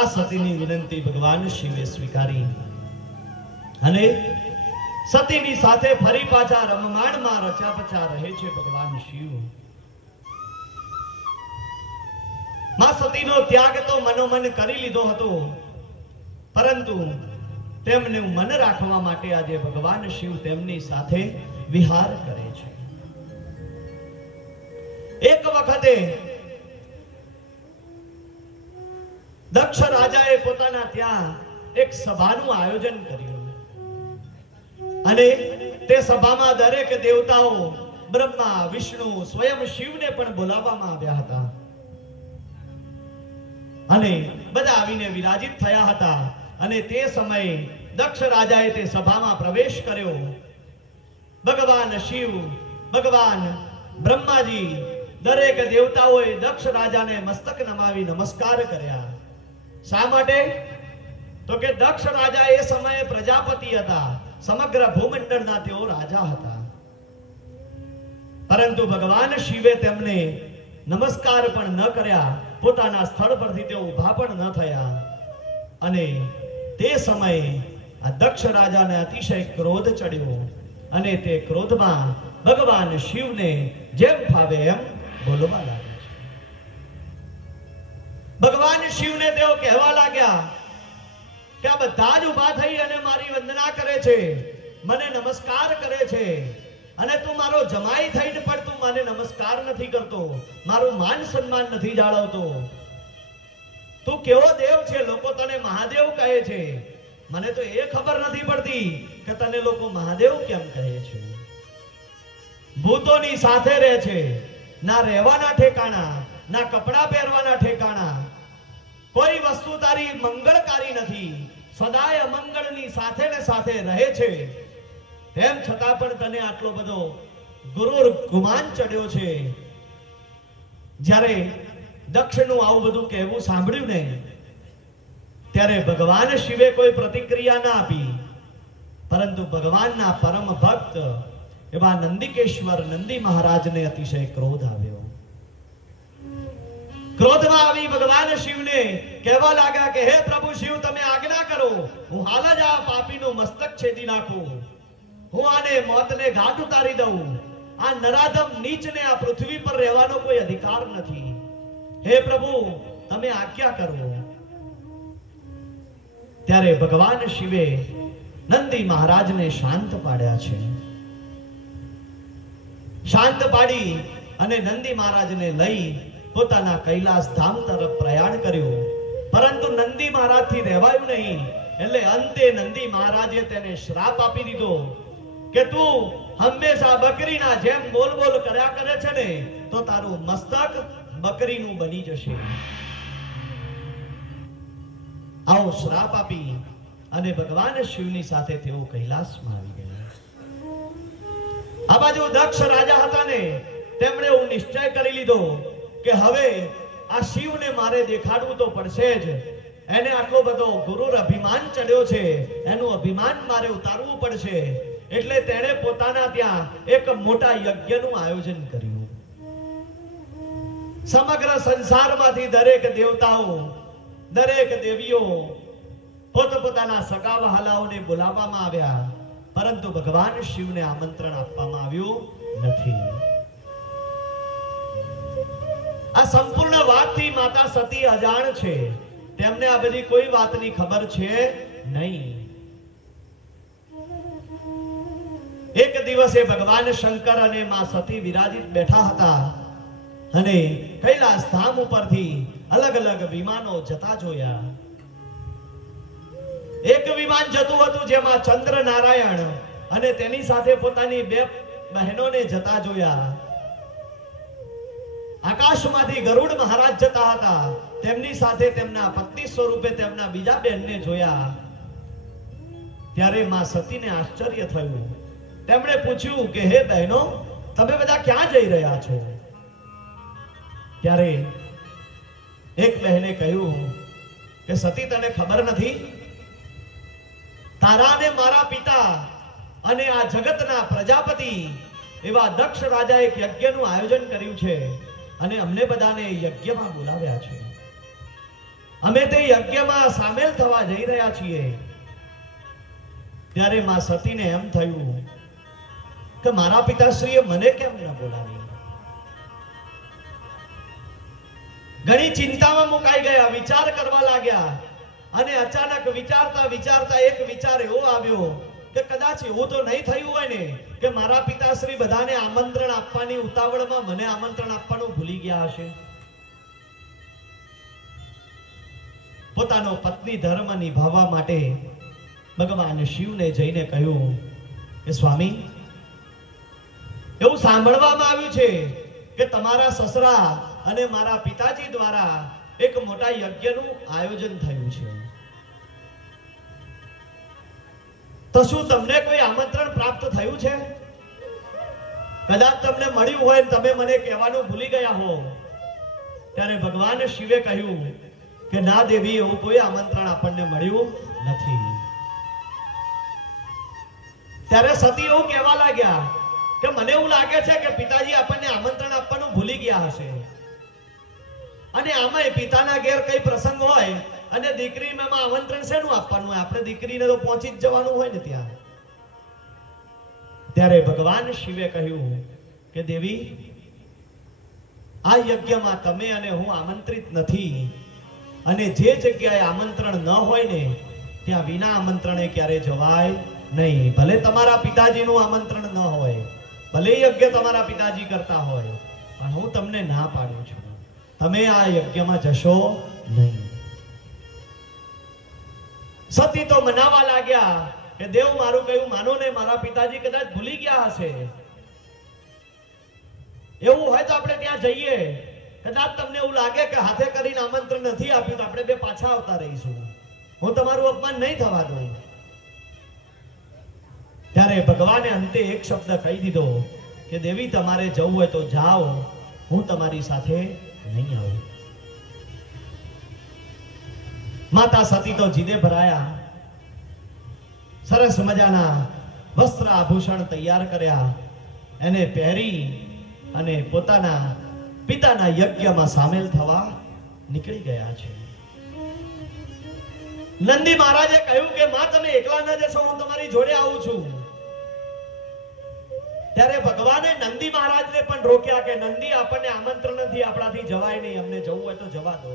આ સતીની વિનંતી ભગવાન શિવે સ્વીકારી અને સતીની સાથે ફરી પાછા રમમાણમાં રચ્યા પચા રહે છે ભગવાન શિવ. માં સતીનો ત્યાગ તો મનોમન કરી લીધો હતો, પરંતુ તેમનું મન રાખવા માટે આજે ભગવાન શિવ તેમની સાથે વિહાર કરે છે. એક વખતે દક્ષ રાજાએ પોતાના ત્યાં એક સભાનું આયોજન કર્યું અને તે સભામાં દરેક દેવતાઓ બ્રહ્મા, વિષ્ણુ, સ્વયં શિવને પણ બોલાવવામાં આવ્યા હતા અને બધા આવીને વિરાજિત થયા હતા. અને તે સમયે દક્ષ રાજાએ તે સભામાં પ્રવેશ કર્યો. ભગવાન શિવ, ભગવાન બ્રહ્માજી, દરેક દેવતાઓએ દક્ષ રાજાને મસ્તક નમાવી નમસ્કાર કર્યા. શા માટે? તો કે દક્ષ રાજા એ સમયે પ્રજાપતિ હતા, સમગ્ર ભૂમંડળના તેઓ રાજા હતા. પરંતુ ભગવાન શિવે તેમને નમસ્કાર પણ ન કર્યા, પોતાના સ્થળ પરથી તેઓ ઊભા પણ ન થયા. અને તે સમયે આ દક્ષ રાજાને અતિશય ક્રોધ ચડ્યો અને તે ક્રોધમાં ભગવાન શિવને જેમ ફાવે એમ બોલવા લાગ્યા. ભગવાન શિવને તેઓ કહેવા લાગ્યા કે આ બધા જ ઊભા થઈ અને મારી વંદના કરે છે, મને નમસ્કાર કરે છે, અને તું મારો જમાઈ થઈને પણ તું મને નમસ્કાર નથી કરતો, મારું માન સન્માન નથી જાળવતો. તું કેવો દેવ છે? લોકો તને મહાદેવ કહે છે, મને તો એ ખબર નથી પડતી કે તને લોકો મહાદેવ કેમ કહે છે. ભૂતોની સાથે રહે છે, ના રહેવાના ઠેકાણા, ના કપડા પહેરવાના ઠેકાણા, કોઈ વસ્તુ તારી મંગળકારી નથી, સદાય અમંગળની સાથે ને સાથે રહે છે. તેમ છતાં પણ તને આટલો બધો ગુરુર ગુમાન ચડ્યો છે. જ્યારે દક્ષનું આવું બધું કહેવું સાંભળ્યું ને, ત્યારે ભગવાન શિવે કોઈ પ્રતિક્રિયા ના આપી, પરંતુ ભગવાનના પરમ ભક્ત એવા નંદિકેશ્વર નંદી મહારાજને અતિશય ક્રોધ આવ્યો. ક્રોધમાં આવી ભગવાન શિવને કહેવા લાગ્યા કે હે પ્રભુ શિવ, તમે આજ્ઞા કરો, હું હાલ જ આ પાપીનું મસ્તક છેદી નાખું, હું આને મોતને ઘાટ ઉતારી દઉં. આ નરાધમ નીચને આ પૃથ્વી પર રહેવાનો કોઈ અધિકાર નથી. હે પ્રભુ, તમે આજ્ઞા કરો. ત્યારે ભગવાન શિવે નંદી મહારાજને શાંત પાડ્યા છે. શાંત પાડી અને નંદી મહારાજને લઈ પોતાના કૈલાસ ધામ તરફ પ્રયાણ કર્યું. પરંતુ નંદી મહારાજથી રહેવાયું નહીં, એટલે અંતે નંદી મહારાજે તેને શ્રાપ આપી દીધો કે તું હંમેશા બકરીના જેમ બોલ બોલ કર્યા કરે છે ને, તો તારું મસ્તક બકરીનું બની જશે. આવો શ્રાપ આપી અને ભગવાન શિવની સાથે તેઓ કૈલાસમાં આવી ગયા. આ બાજુ દક્ષ રાજા હતા ને, તેમણે એવું નિશ્ચય કરી લીધો કે હવે આ શિવને મારે દેખાડવું તો પડશે જ. એને આટલો બધો ગુરુર અભિમાન ચડ્યો છે, એનું અભિમાન મારે ઉતારવું પડશે. એટલે તેણે પોતાના ત્યાં એક મોટા યજ્ઞનું આયોજન કર્યું. સમગ્ર સંસારમાંથી દરેક દેવતાઓ, દરેક દેવીઓ પોતપોતાના સગા વહાલાઓને બોલાવવામાં આવ્યા, પરંતુ ભગવાન શિવને આમંત્રણ આપવામાં આવ્યું નથી. આ સંપૂર્ણ વાતથી માતા સતી અજાણ છે, તેમને આ બધી કોઈ વાતની ખબર છે નહીં. એક દિવસે ભગવાન શંકર અને માં સતી વિરાજિત બેઠા હતા અને કૈલાસ ધામ ઉપરથી અલગ અલગ વિમાનો જતા જોયા. એક વિમાન જતું હતું જેમાં ચંદ્ર નારાયણ અને તેની સાથે પોતાની બે બહેનોને જતા જોયા. આકાશમાંથી ગરુડ મહારાજ જતા હતા, તેમની સાથે તેમના પત્ની સ્વરૂપે તેમના બીજા બહેનને જોયા. ત્યારે માં સતીને આશ્ચર્ય થયું. તેમણે પૂછ્યું કે હે બહેનો, તમે બધા ક્યાં જઈ રહ્યા છો? ત્યારે એક બહેને કહ્યું કે સતી, તને ખબર નથી? તારા ને મારા પિતા અને આ જગતના પ્રજાપતિ એવા દક્ષ રાજા એક યજ્ઞનું આયોજન કર્યું છે અને અમને બધાને યજ્ઞમાં બોલાવ્યા છે. અમે તે યજ્ઞમાં સામેલ થવા જઈ રહ્યા છીએ. ત્યારે માં સતીને એમ થયું કે મારા પિતાશ્રીએ મને કેમ ન બોલાવી. ઘણી ચિંતામાં મુકાઈ ગયા, વિચાર કરવા લાગ્યા. અને અચાનક વિચારતા વિચારતા એક વિચાર એવો આવ્યો કે કદાચ એવું તો નહીં થયું હોય ને કે મારા પિતાશ્રી બધાને આમંત્રણ આપવાની ઉતાવળમાં મને આમંત્રણ આપવાનું ભૂલી ગયા હશે. પોતાનો પત્ની ધર્મ નિભાવવા માટે ભગવાન શિવને જઈને કહ્યું કે સ્વામી, એવું સાંભળવામાં આવ્યું છે કે તમારા સસરા અને મારા પિતાજી દ્વારા એક મોટા યજ્ઞનું આયોજન થયું છે. તો શું તમને કોઈ આમંત્રણ પ્રાપ્ત થયું છે? કદાચ તમને મળ્યું હોય તમે મને કહેવાનું ભૂલી ગયા હો. ત્યારે ભગવાન શિવે કહ્યું કે ના દેવી, એવું કોઈ આમંત્રણ આપણને મળ્યું નથી. ત્યારે સતી એવું કહેવા લાગ્યા કે મને એવું લાગે છે કે પિતાજી આપણને આમંત્રણ આપવાનું ભૂલી ગયા હશે. અને આમાં પિતાના ઘેર કઈ પ્રસંગ હોય અને દીકરીને આમંત્રણ શેનું આપવાનું હોય? આપણે દીકરીને તો પહોંચી જ જવાનું હોય ને ત્યાં. ત્યારે ભગવાન શિવે કહ્યું કે દેવી, આ યજ્ઞમાં તમે અને હું આમંત્રિત નથી. અને જે જગ્યાએ આમંત્રણ ન હોય ને ત્યાં વિના આમંત્રણે ક્યારે જવાય નહીં. ભલે તમારા પિતાજીનું આમંત્રણ ન હોય, ભલે યજ્ઞ તમારા પિતાજી કરતા હોય, પણ હું તમને ના પાડું છું, તમે આ યજ્ઞમાં જશો નહીં. સતી તો મનાવા લાગ્યા કે દેવ મારું કહ્યું માનો ને, મારા પિતાજી કદાચ ભૂલી ગયા હશે. એવું હોય તો આપણે ત્યાં જઈએ. કદાચ તમને એવું લાગે કે હાથે કરીને આમંત્રણ નથી આપ્યું તો આપણે બે પાછા આવતા રહીશું, હું તમારું અપમાન નહીં થવા દઉં. ત્યારે ભગવાને અંતે એક શબ્દ કહી દીધો કે દેવી, તમારે જવું હોય તો જાઓ, હું તમારી સાથે નહીં આવું. માતા સતી તો જીદે ભરાયા. સરસ મજાના વસ્ત્ર આભૂષણ તૈયાર કર્યા, એને પહેરી અને પોતાના પિતાના યજ્ઞમાં સામેલ થવા નીકળી ગયા છે. નંદી મહારાજે કહ્યું કે માં, તમે એકલા ન જશો, હું તમારી જોડે આવું છું. ત્યારે ભગવાને નંદી મહારાજને પણ રોક્યા કે નંદી, આપણને આમંત્રણ નથી, આપણાથી જવાય નહીં, અમને જવું હોય તો જવા દો.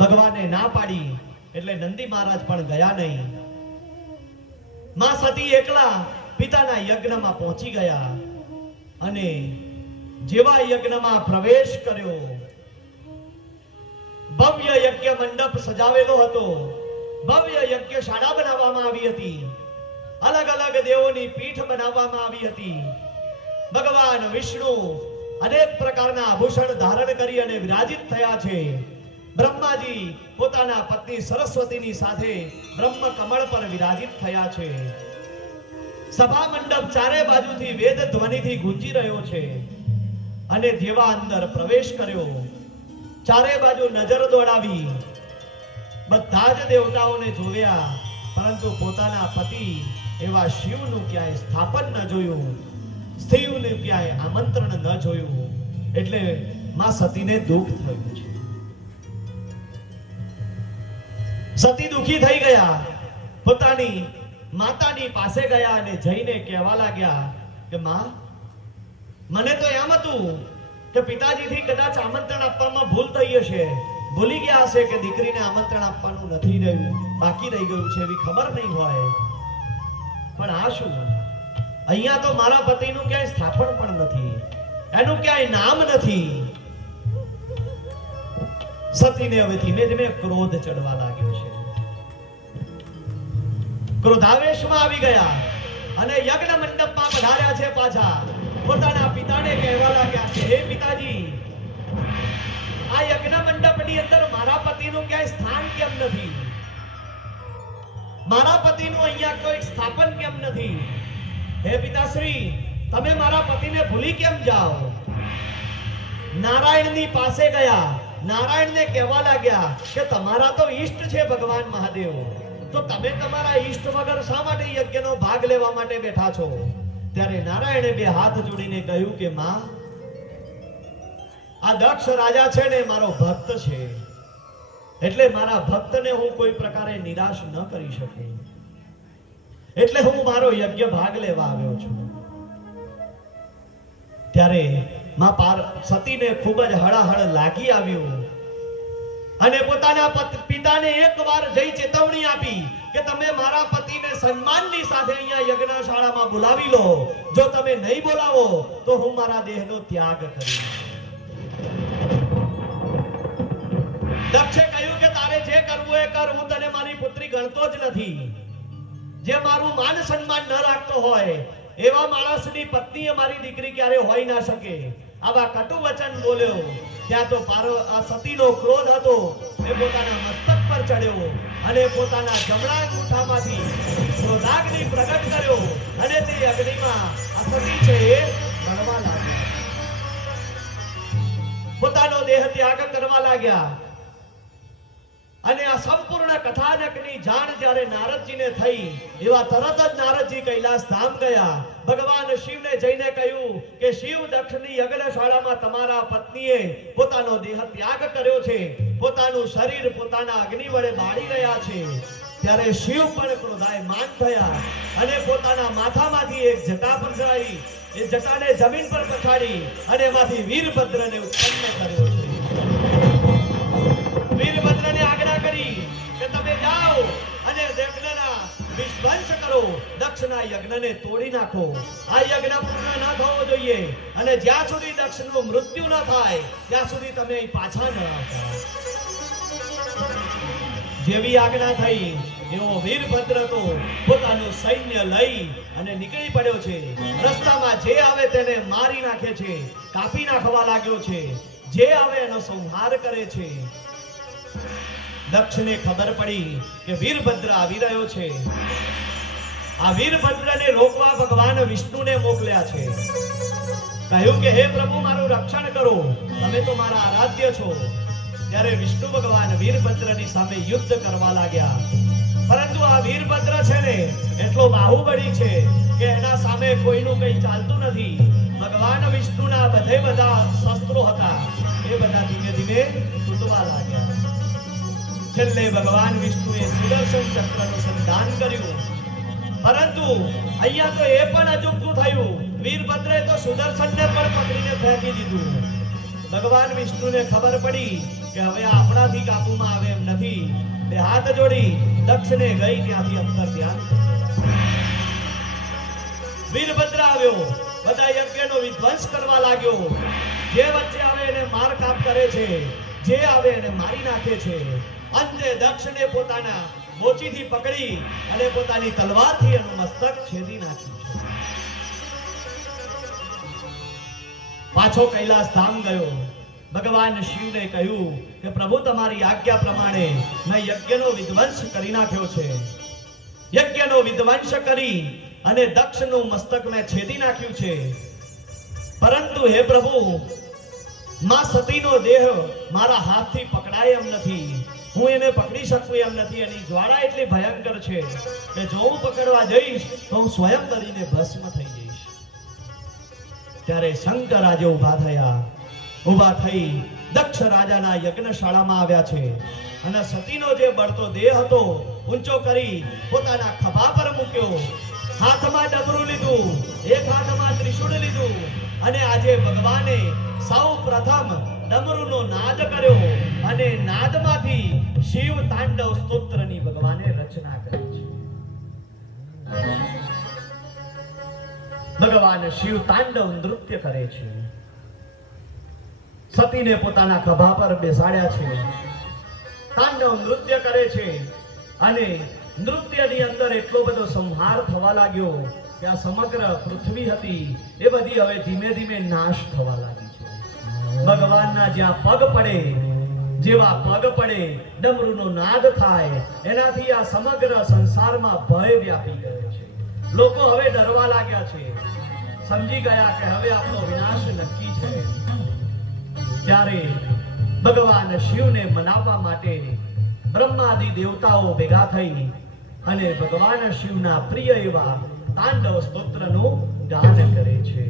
ભગવાને ના પાડી એટલે નંદી મહારાજ પણ ગયા નહીં. માં સતી એકલા પિતાના યજ્ઞમાં પહોંચી ગયા અને જેવા યજ્ઞમાં પ્રવેશ કર્યો, ભવ્ય યજ્ઞ મંડપ સજાવેલો હતો, ભવ્ય યજ્ઞશાળા બનાવવામાં આવી હતી, અલગ અલગ દેવોની પીઠ બનાવવામાં આવી હતી. ભગવાન વિષ્ણુ અનેક પ્રકારના આભૂષણ ધારણ કરી અને વિરાજિત થયા છે. બ્રહ્માજી પોતાના પત્ની સરસ્વતીની સાથે બ્રહ્મ કમળ પર વિરાજિત થયા છે. સભા મંડપ ચારે બાજુથી વેદ ધ્વનિથી ગુંજી રહ્યો છે. અને જેવા અંદર પ્રવેશ કર્યો, ચારે બાજુ નજર દોડાવી, બધા જ દેવતાઓને જોયા, પરંતુ પોતાના પતિ એવા શિવનું ક્યાંય સ્થાપન ન જોયું, શિવનું ક્યાંય આમંત્રણ ન જોયું. એટલે માં સતીને દુઃખ થયું છે. સતી દુઃખી થઈ ગયા, પોતાની માતાની પાસે ગયા અને જઈને કહેવા લાગ્યા કે માં, મને તો એમ હતું કે પિતાજીથી કદાચ આમંત્રણ આપવામાં ભૂલ થઈ હશે, ભૂલી ગયા હશે કે દીકરીને આમંત્રણ આપવાનું નથી રહ્યું, બાકી રહી ગયું છે, એવી ખબર નહીં હોય. પણ આ શું, અહીંયા તો મારા પતિનું ક્યાંય સ્થાપન પણ નથી, એનું ક્યાંય નામ નથી. સતીને હવે ધીમે ધીમે ક્રોધ ચડવા લાગ્યો છે. ક્રોધાવેશમાં આવી ગયા અને યજ્ઞ મંડપમાં પધાર્યા છે. પાછા પોતાના પિતાને કહેવા લાગ્યા કે હે પિતાજી, આ યજ્ઞ મંડપની અંદર મારા પતિનું ક્યાંય સ્થાન કેમ નથી? મારા પતિનું અહીંયા કોઈ સ્થાપન કેમ નથી? હે પિતાશ્રી, તમે મારા પતિને ભૂલી કેમ જાઓ? નારાયણની પાસે ગયા, નારાયણને કહેવા લાગ્યા કે તમારા તો ઈષ્ટ છે ભગવાન મહાદેવ, તો તમે તમારા ઈષ્ટ વગર શા માટે યજ્ઞનો ભાગ લેવા માટે બેઠા છો? ત્યારે નારાયણે બે હાથ જોડીને કહ્યું કે માં, આ દક્ષ રાજા છે ને મારો ભક્ત છે, એટલે મારા ભક્તને હું કોઈ પ્રકારે નિરાશ ન કરી શકું, એટલે હું મારો યજ્ઞ ભાગ લેવા આવ્યો છું. ત્યારે માં સતીને ખૂબ જ હળાહળ લાગી આવ્યું અને પોતાના પિતાને એકવાર જઈ ચેતવણી આપી કે તમે મારા પતિને સન્માનની સાથે અહીંયા યજ્ઞશાળામાં બોલાવી લો, જો તમે નહીં બોલાવો તો હું મારા દેહનો ત્યાગ કરીશ. દક્ષે કહ્યું કે તારે જે કરવું એ કર, હું તને મારી પુત્રી ગણતો જ નથી. જે મારું માન સન્માન ન રાખતો હોય એવા માણસની પત્ની મારી દીકરી ક્યારે હોઈ ના શકે. આવા કટુ વચન બોલ્યો. ત્યાં તો સતીનો ક્રોધ હતો એ પોતાના મસ્તક પર ચડ્યો અને પોતાના જમણા અંગૂઠામાંથી ક્રોધાગ્નિ પ્રગટ કર્યો અને તે અગ્નિમાં આ સતી છે એ બળવા લાગ્યા, પોતાનો દેહ ત્યાગ કરવા લાગ્યા. અને આ સંપૂર્ણ કથાનકની જાણ જ્યારે નારદજીને થઈ, એવા તરત જ નારદજી કૈલાસ ધામ ગયા. ભગવાન શિવને જઈને કહ્યું કે શિવ, દક્ષની યજ્ઞશાળામાં તમારા પત્નીએ પોતાનો દેહ ત્યાગ કર્યો છે, પોતાનું શરીર પોતાના અગ્નિ વડે બાળી રહ્યા છે. ત્યારે શિવ પણ ક્રોધાયમાન થયા અને પોતાના માથામાંથી એક જટા પધરાવી, એ જટાને જમીન પર પછાડી અને એમાંથી વીરભદ્રને ઉત્પન્ન કર્યો છે. વીરભદ્રને આજ્ઞા કરી કે તમે જાઓ અને યજ્ઞના વિધ્વંસ કરો, દક્ષના યજ્ઞને તોડી નાખો. આ યજ્ઞ પૂર્ણ ન થવો જોઈએ અને જ્યાં સુધી દક્ષનું મૃત્યુ ન થાય ત્યાં સુધી તમે અહીં પાછા ન આવતા. જેવી આજ્ઞા થઈ એવો વીરભદ્ર તો પોતાનું સૈન્ય લઈ અને નીકળી પડ્યો છે. રસ્તામાં જે આવે તેને મારી નાખે છે, કાપી નાખવા લાગ્યો છે, જે આવે એનો સંહાર કરે છે. દક્ષને ખબર પડી કે વીરભદ્ર આવી રહ્યો છે. આ વીરભદ્રને રોકવા ભગવાન વિષ્ણુને મોકલ્યા છે. કહ્યું કે હે પ્રભુ, મારું રક્ષણ કરો, તમે તો મારા આરાધ્ય છો. ત્યારે વિષ્ણુ ભગવાન વીરભદ્રની સામે યુદ્ધ કરવા લાગ્યા. પરંતુ આ વીરભદ્ર છે ને એટલો બાહુબળી છે કે એના સામે કોઈનું કંઈ ચાલતું નથી. ભગવાન વિષ્ણુના બધા શસ્ત્રો હતા એ બધા ધીમે ધીમે તૂટવા લાગ્યા. છેલ્લે ભગવાન વિષ્ણુએ સુદર્શન ચક્રનું સંધાન કર્યું. પરંતુ અહીંયા તો એ પણ અજુગતું થયું, વીરભદ્રે તો સુદર્શનને પણ પકડીને ફેંકી દીધું. ભગવાન વિષ્ણુને ખબર પડી કે હવે આપણાથી કાબુમાં આવે એમ નથી. તે હાથ જોડી દક્ષને ગઈ ત્યાંથી અંતર ધ્યાન. વીરભદ્ર આવ્યો, બધા યજ્ઞનો વિધ્વંસ કરવા લાગ્યો. જે વચ્ચે આવે એને માર કાપ કરે છે, જે આવે એને મારી નાખે છે. અંતે દક્ષને પોતાના મોચીથી પકડી અને પોતાની તલવારથી એનું મસ્તક છેદી નાખ્યું છે. પાછો કૈલાસ ધામ ગયો. ભગવાન શિવને કહ્યું કે પ્રભુ, તમારી આજ્ઞા પ્રમાણે મેં યજ્ઞનો વિધ્વંસ કરી નાખ્યો છે. યજ્ઞનો વિધ્વંસ કરી અને દક્ષનું મસ્તક મેં છેદી નાખ્યું છે. પરંતુ હે પ્રભુ, માં સતીનો દેહ મારા હાથથી પકડાય એમ નથી. હું એને પકડી શકું એમ નથી. એની જ્વાળા એટલી ભયંકર છે કે જો હું પકડવા જઈશ તો હું સ્વયં કરીને ભસ્મ થઈ જઈશ. ત્યારે શંકર આજે ઊભા થઈ દક્ષ રાજાના યજ્ઞશાળામાં આવ્યા છે અને સતીનો જે બળતો દેહ હતો ઊંચો કરી પોતાના ખભા પર મૂક્યો. હાથમાં ડમરું લીધું, એક હાથમાં ત્રિશૂળ લીધું અને આજે ભગવાને સૌ પ્રથમ ડમરુનો નાદ કર્યો અને નાદમાંથી શિવ તાંડવ સ્તોત્રની ભગવાને રચના કરી છે. ભગવાન શિવ તાંડવ નૃત્ય કરે છે. સતીને પોતાના ખભા પર બેસાડ્યા છે, તાંડવ નૃત્ય કરે છે અને નૃત્યની અંદર એટલો બધો સંહાર થવા લાગ્યો કે આ સમગ્ર પૃથ્વી હતી એ બધી હવે ધીમે ધીમે નાશ થવા લાગી છે. ભગવાનના જ્યાં પગ પડે, જેવા પગ પડે, ડમરુનો નાદ થાય, એનાથી આ સમગ્ર સંસારમાં ભય વ્યાપી ગયો છે. લોકો હવે ડરવા લાગ્યા છે, સમજી ગયા કે હવે આપણો વિનાશ નક્કી છે. ત્યારે ભગવાન શિવને મનાવવા માટે બ્રહ્માદિ દેવતાઓ ભેગા થઈ અને ભગવાન શિવના પ્રિય એવા તાંડવ સ્તોત્રનું ગાન કરે છે.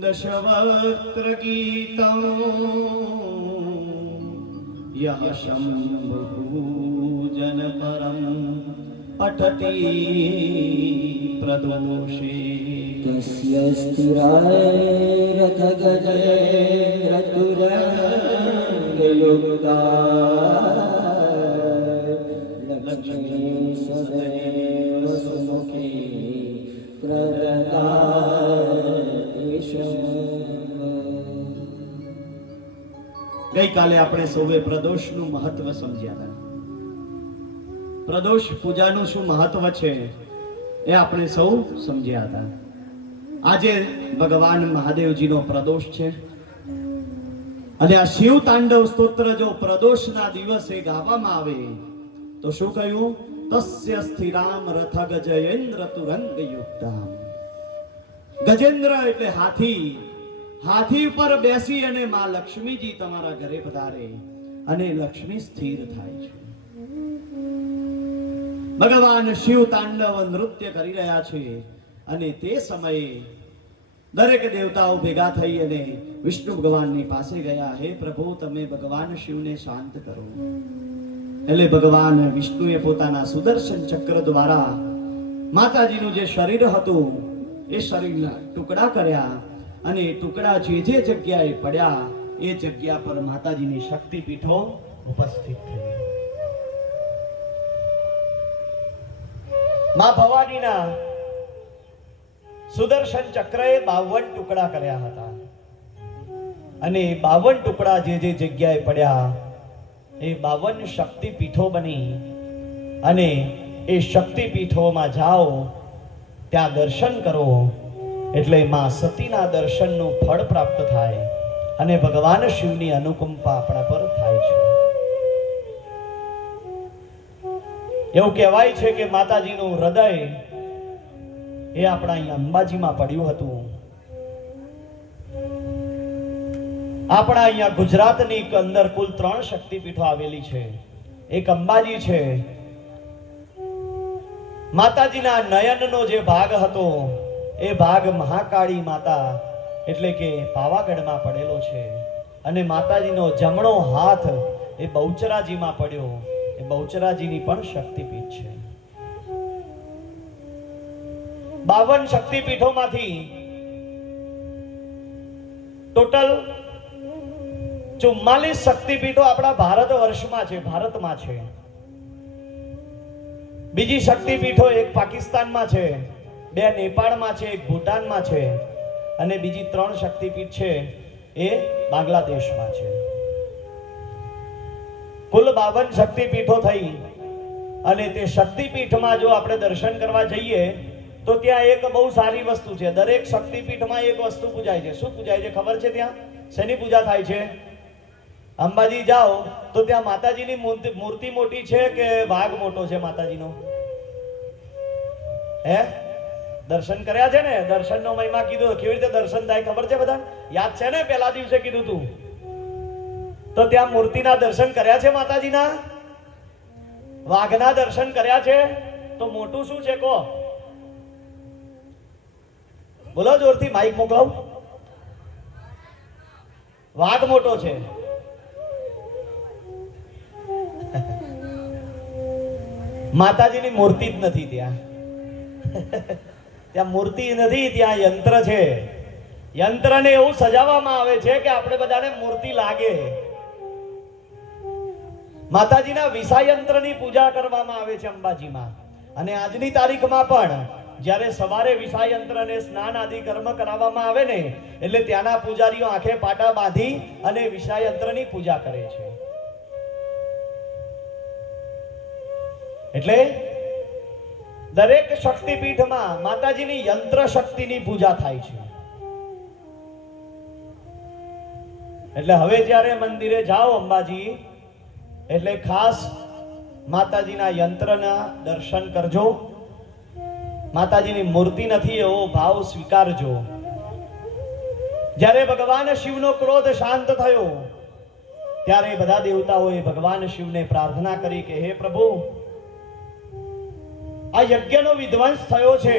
दशवक्त्र गीतं यः शम्भुपूजन परं पठति प्रदोषे तस्य स्थिराय रथगजे रतुरङ्गयुक्ता लक्ष्मी सदैव सुमुखी प्रददाति ગઈકાલે આપણે સૌએ પ્રદોષનું મહત્વ સમજ્યા હતા. પ્રદોષ પૂજાનું શું મહત્વ છે એ આપણે સૌ સમજ્યા હતા. આજે ભગવાન મહાદેવજીનો પ્રદોષ છે અને આ શિવ તાંડવ સ્તોત્ર જો પ્રદોષના દિવસે ગાવામાં આવે તો શું કહ્યું? તસ્ય સ્થિરામ રથ ગજેન્દ્ર તુરંગ યુક્તામ. ગજેન્દ્ર એટલે હાથી. હાથી ઉપર બેસી અને માં લક્ષ્મીજી તમારા ઘરે પધારે અને લક્ષ્મી સ્થિર થાય છે. ભગવાન શિવ તાંડવ નૃત્ય કરી રહ્યા છે અને તે સમયે દરેક દેવતાઓ ભેગા થઈ અને વિષ્ણુ ભગવાનની પાસે ગયા. હે પ્રભુ, તમે ભગવાન શિવને શાંત કરો. એટલે ભગવાન વિષ્ણુએ પોતાના સુદર્શન ચક્ર દ્વારા માતાજીનું જે શરીર હતું એ શરીરના ટુકડા કર્યા અને એ ટુકડા જે જે જગ્યાએ પડ્યા એ જગ્યા પર માતાજીની શક્તિપીઠો ઉપસ્થિત થઈ. માં ભવાનીના સુદર્શન ચક્રએ 52 ટુકડા કર્યા હતા અને 52 ટુકડા જે જે જગ્યાએ પડ્યા એ 52 શક્તિપીઠો બની અને એ શક્તિપીઠોમાં જાઓ, ત્યાં દર્શન કરો એટલે માં સતીના દર્શનનું ફળ પ્રાપ્ત થાય અને ભગવાન શિવની અનુકંપા આપણા પર થાય છે. એવું કહેવાય છે કે માતાજીનું હૃદય એ આપણા અહીંયા અંબાજીમાં પડ્યું હતું. આપણા અહીંયા ગુજરાતની અંદર કુલ 3 શક્તિપીઠો આવેલી છે. એક અંબાજી છે. માતાજીના નયનનો જે ભાગ હતો એ ભાગ મહાકાળી માતા એટલે કે પાવાગઢમાં પડેલો છે અને માતાજીનો જમણો હાથ એ બહુચરાજીમાં પડ્યો. એ બહુચરાજીની પણ શક્તિપીઠ છે. 52 શક્તિપીઠોમાંથી ટોટલ 44 શક્તિપીઠો આપણા ભારત વર્ષમાં છે, ભારતમાં છે. બીજી શક્તિપીઠો એક પાકિસ્તાનમાં છે, 2 નેપાળમાં છે, 1 ભૂટાનમાં છે અને બીજી 3 શક્તિપીઠ છે એ બાંગ્લાદેશમાં છે. કુલ 52 શક્તિપીઠો થઈ અને તે શક્તિપીઠમાં જો આપણે દર્શન કરવા જઈએ તો ત્યાં એક બહુ સારી વસ્તુ છે. દરેક શક્તિપીઠમાં એક વસ્તુ પૂજાય છે. શું પૂજાય છે ખબર છે? ત્યાં શેની પૂજા થાય છે? અંબાજી જાઓ તો ત્યાં માતાજીની મૂર્તિ મોટી છે કે વાઘ મોટો છે માતાજીનો? હે, દર્શન કર્યા છે ને? દર્શનનો મહિમા કીધો. કેવી રીતે દર્શન થાય ખબર છે બધા? યાદ છે ને? પહેલા દિવસે કીધું તું. તો ત્યાં મૂર્તિના દર્શન કર્યા છે માતાજીના? વાઘના દર્શન કર્યા છે? તો મોટું શું છે કહો? બોલો જોરથી, માઈક મોકલાવ. વાઘ મોટો છે. માતાજીની મૂર્તિ જ નથી ત્યાં. ત્યાં મૂર્તિ નથી, ત્યાં યંત્ર છે. યંત્રને એવું સજાવવામાં આવે છે કે આપણે બધાને મૂર્તિ લાગે. માતાજીના વિષાયંત્રની પૂજા કરવામાં આવે છે અંબાજીમાં. અને આજની તારીખમાં પણ જ્યારે સવારે વિષાયંત્રને સ્નાન આદિ કર્મ કરાવવામાં આવે ને એટલે ત્યાંના પૂજારીઓ આંખે પાટા બાંધી અને વિષાયંત્રની પૂજા કરે છે. એટલે દરેક શક્તિપીઠમાં માતાજીની યંત્ર શક્તિની પૂજા થાય છે. એટલે હવે જ્યારે મંદિરે જાઓ અંબાજી એટલે ખાસ માતાજીના યંત્રના દર્શન કરજો. માતાજીની મૂર્તિ નથી એવો ભાવ સ્વીકારજો. જ્યારે ભગવાન શિવનો ક્રોધ શાંત થયો ત્યારે બધા દેવતાઓએ ભગવાન શિવને પ્રાર્થના કરી કે હે પ્રભુ, આ યજ્ઞનો વિધ્વંસ થયો છે,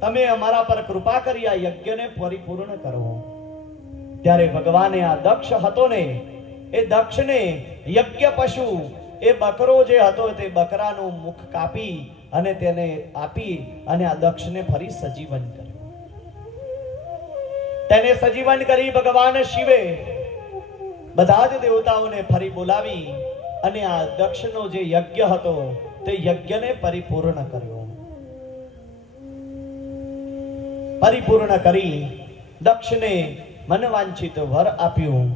તમે અમારા પર કૃપા કરી આ યજ્ઞને પરિપૂર્ણ કરો. ત્યારે ભગવાને આ દક્ષ હતો ને એ દક્ષને યજ્ઞ પશુ એ બકરો જે હતો તે બકરાનું મુખ કાપી અને તેને આપી અને આ દક્ષને ફરી સજીવન કર્યું. તેને સજીવન કરી ભગવાન શિવે બધા જ દેવતાઓને ફરી બોલાવી અને આ દક્ષનો જે યજ્ઞ હતો તે યજ્ઞને પરિપૂર્ણ કર્યો. પરિપૂર્ણ કરી દક્ષને મનવાંછિત વર આપ્યું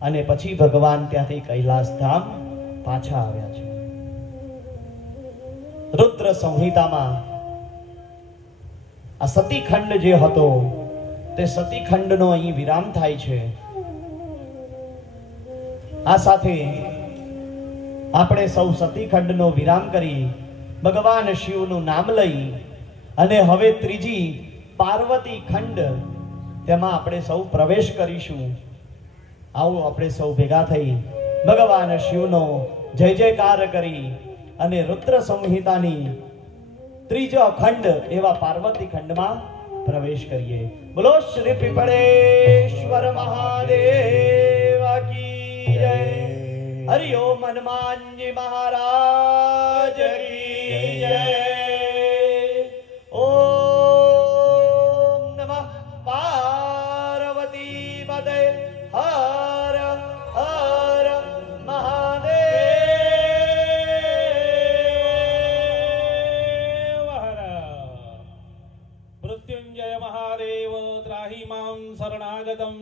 અને પછી ભગવાન ત્યાંથી કૈલાસ ધામ પાછા આવ્યા છે. રુદ્ર સંહિતામાં આ સતીખંડ જે હતો તે સતીખંડનો અહીં વિરામ થાય છે. આ સાથે આપણે સૌ સતીખંડનો વિરામ કરી ભગવાન શિવનું નામ લઈ અને હવે ત્રીજી પાર્વતી ખંડ તેમાં આપણે સૌ પ્રવેશ કરીશું. આવો આપણે સૌ ભેગા થઈ ભગવાન શિવનો જય જયકાર કરી અને રુદ્ર સંહિતાની ત્રીજો ખંડ એવા પાર્વતી ખંડમાં પ્રવેશ કરીએ. બોલો શ્રી પીપળેશ્વર મહાદેવ કી જય. હરિ ઓમ હનુમાનજી મહારાજ કી જય. ઓમ નમઃ પાર્વતી પતય. હર હર મહાદેવ. હર મૃત્યુંજય મહાદેવ ત્રાહિ માં શરણાગતમ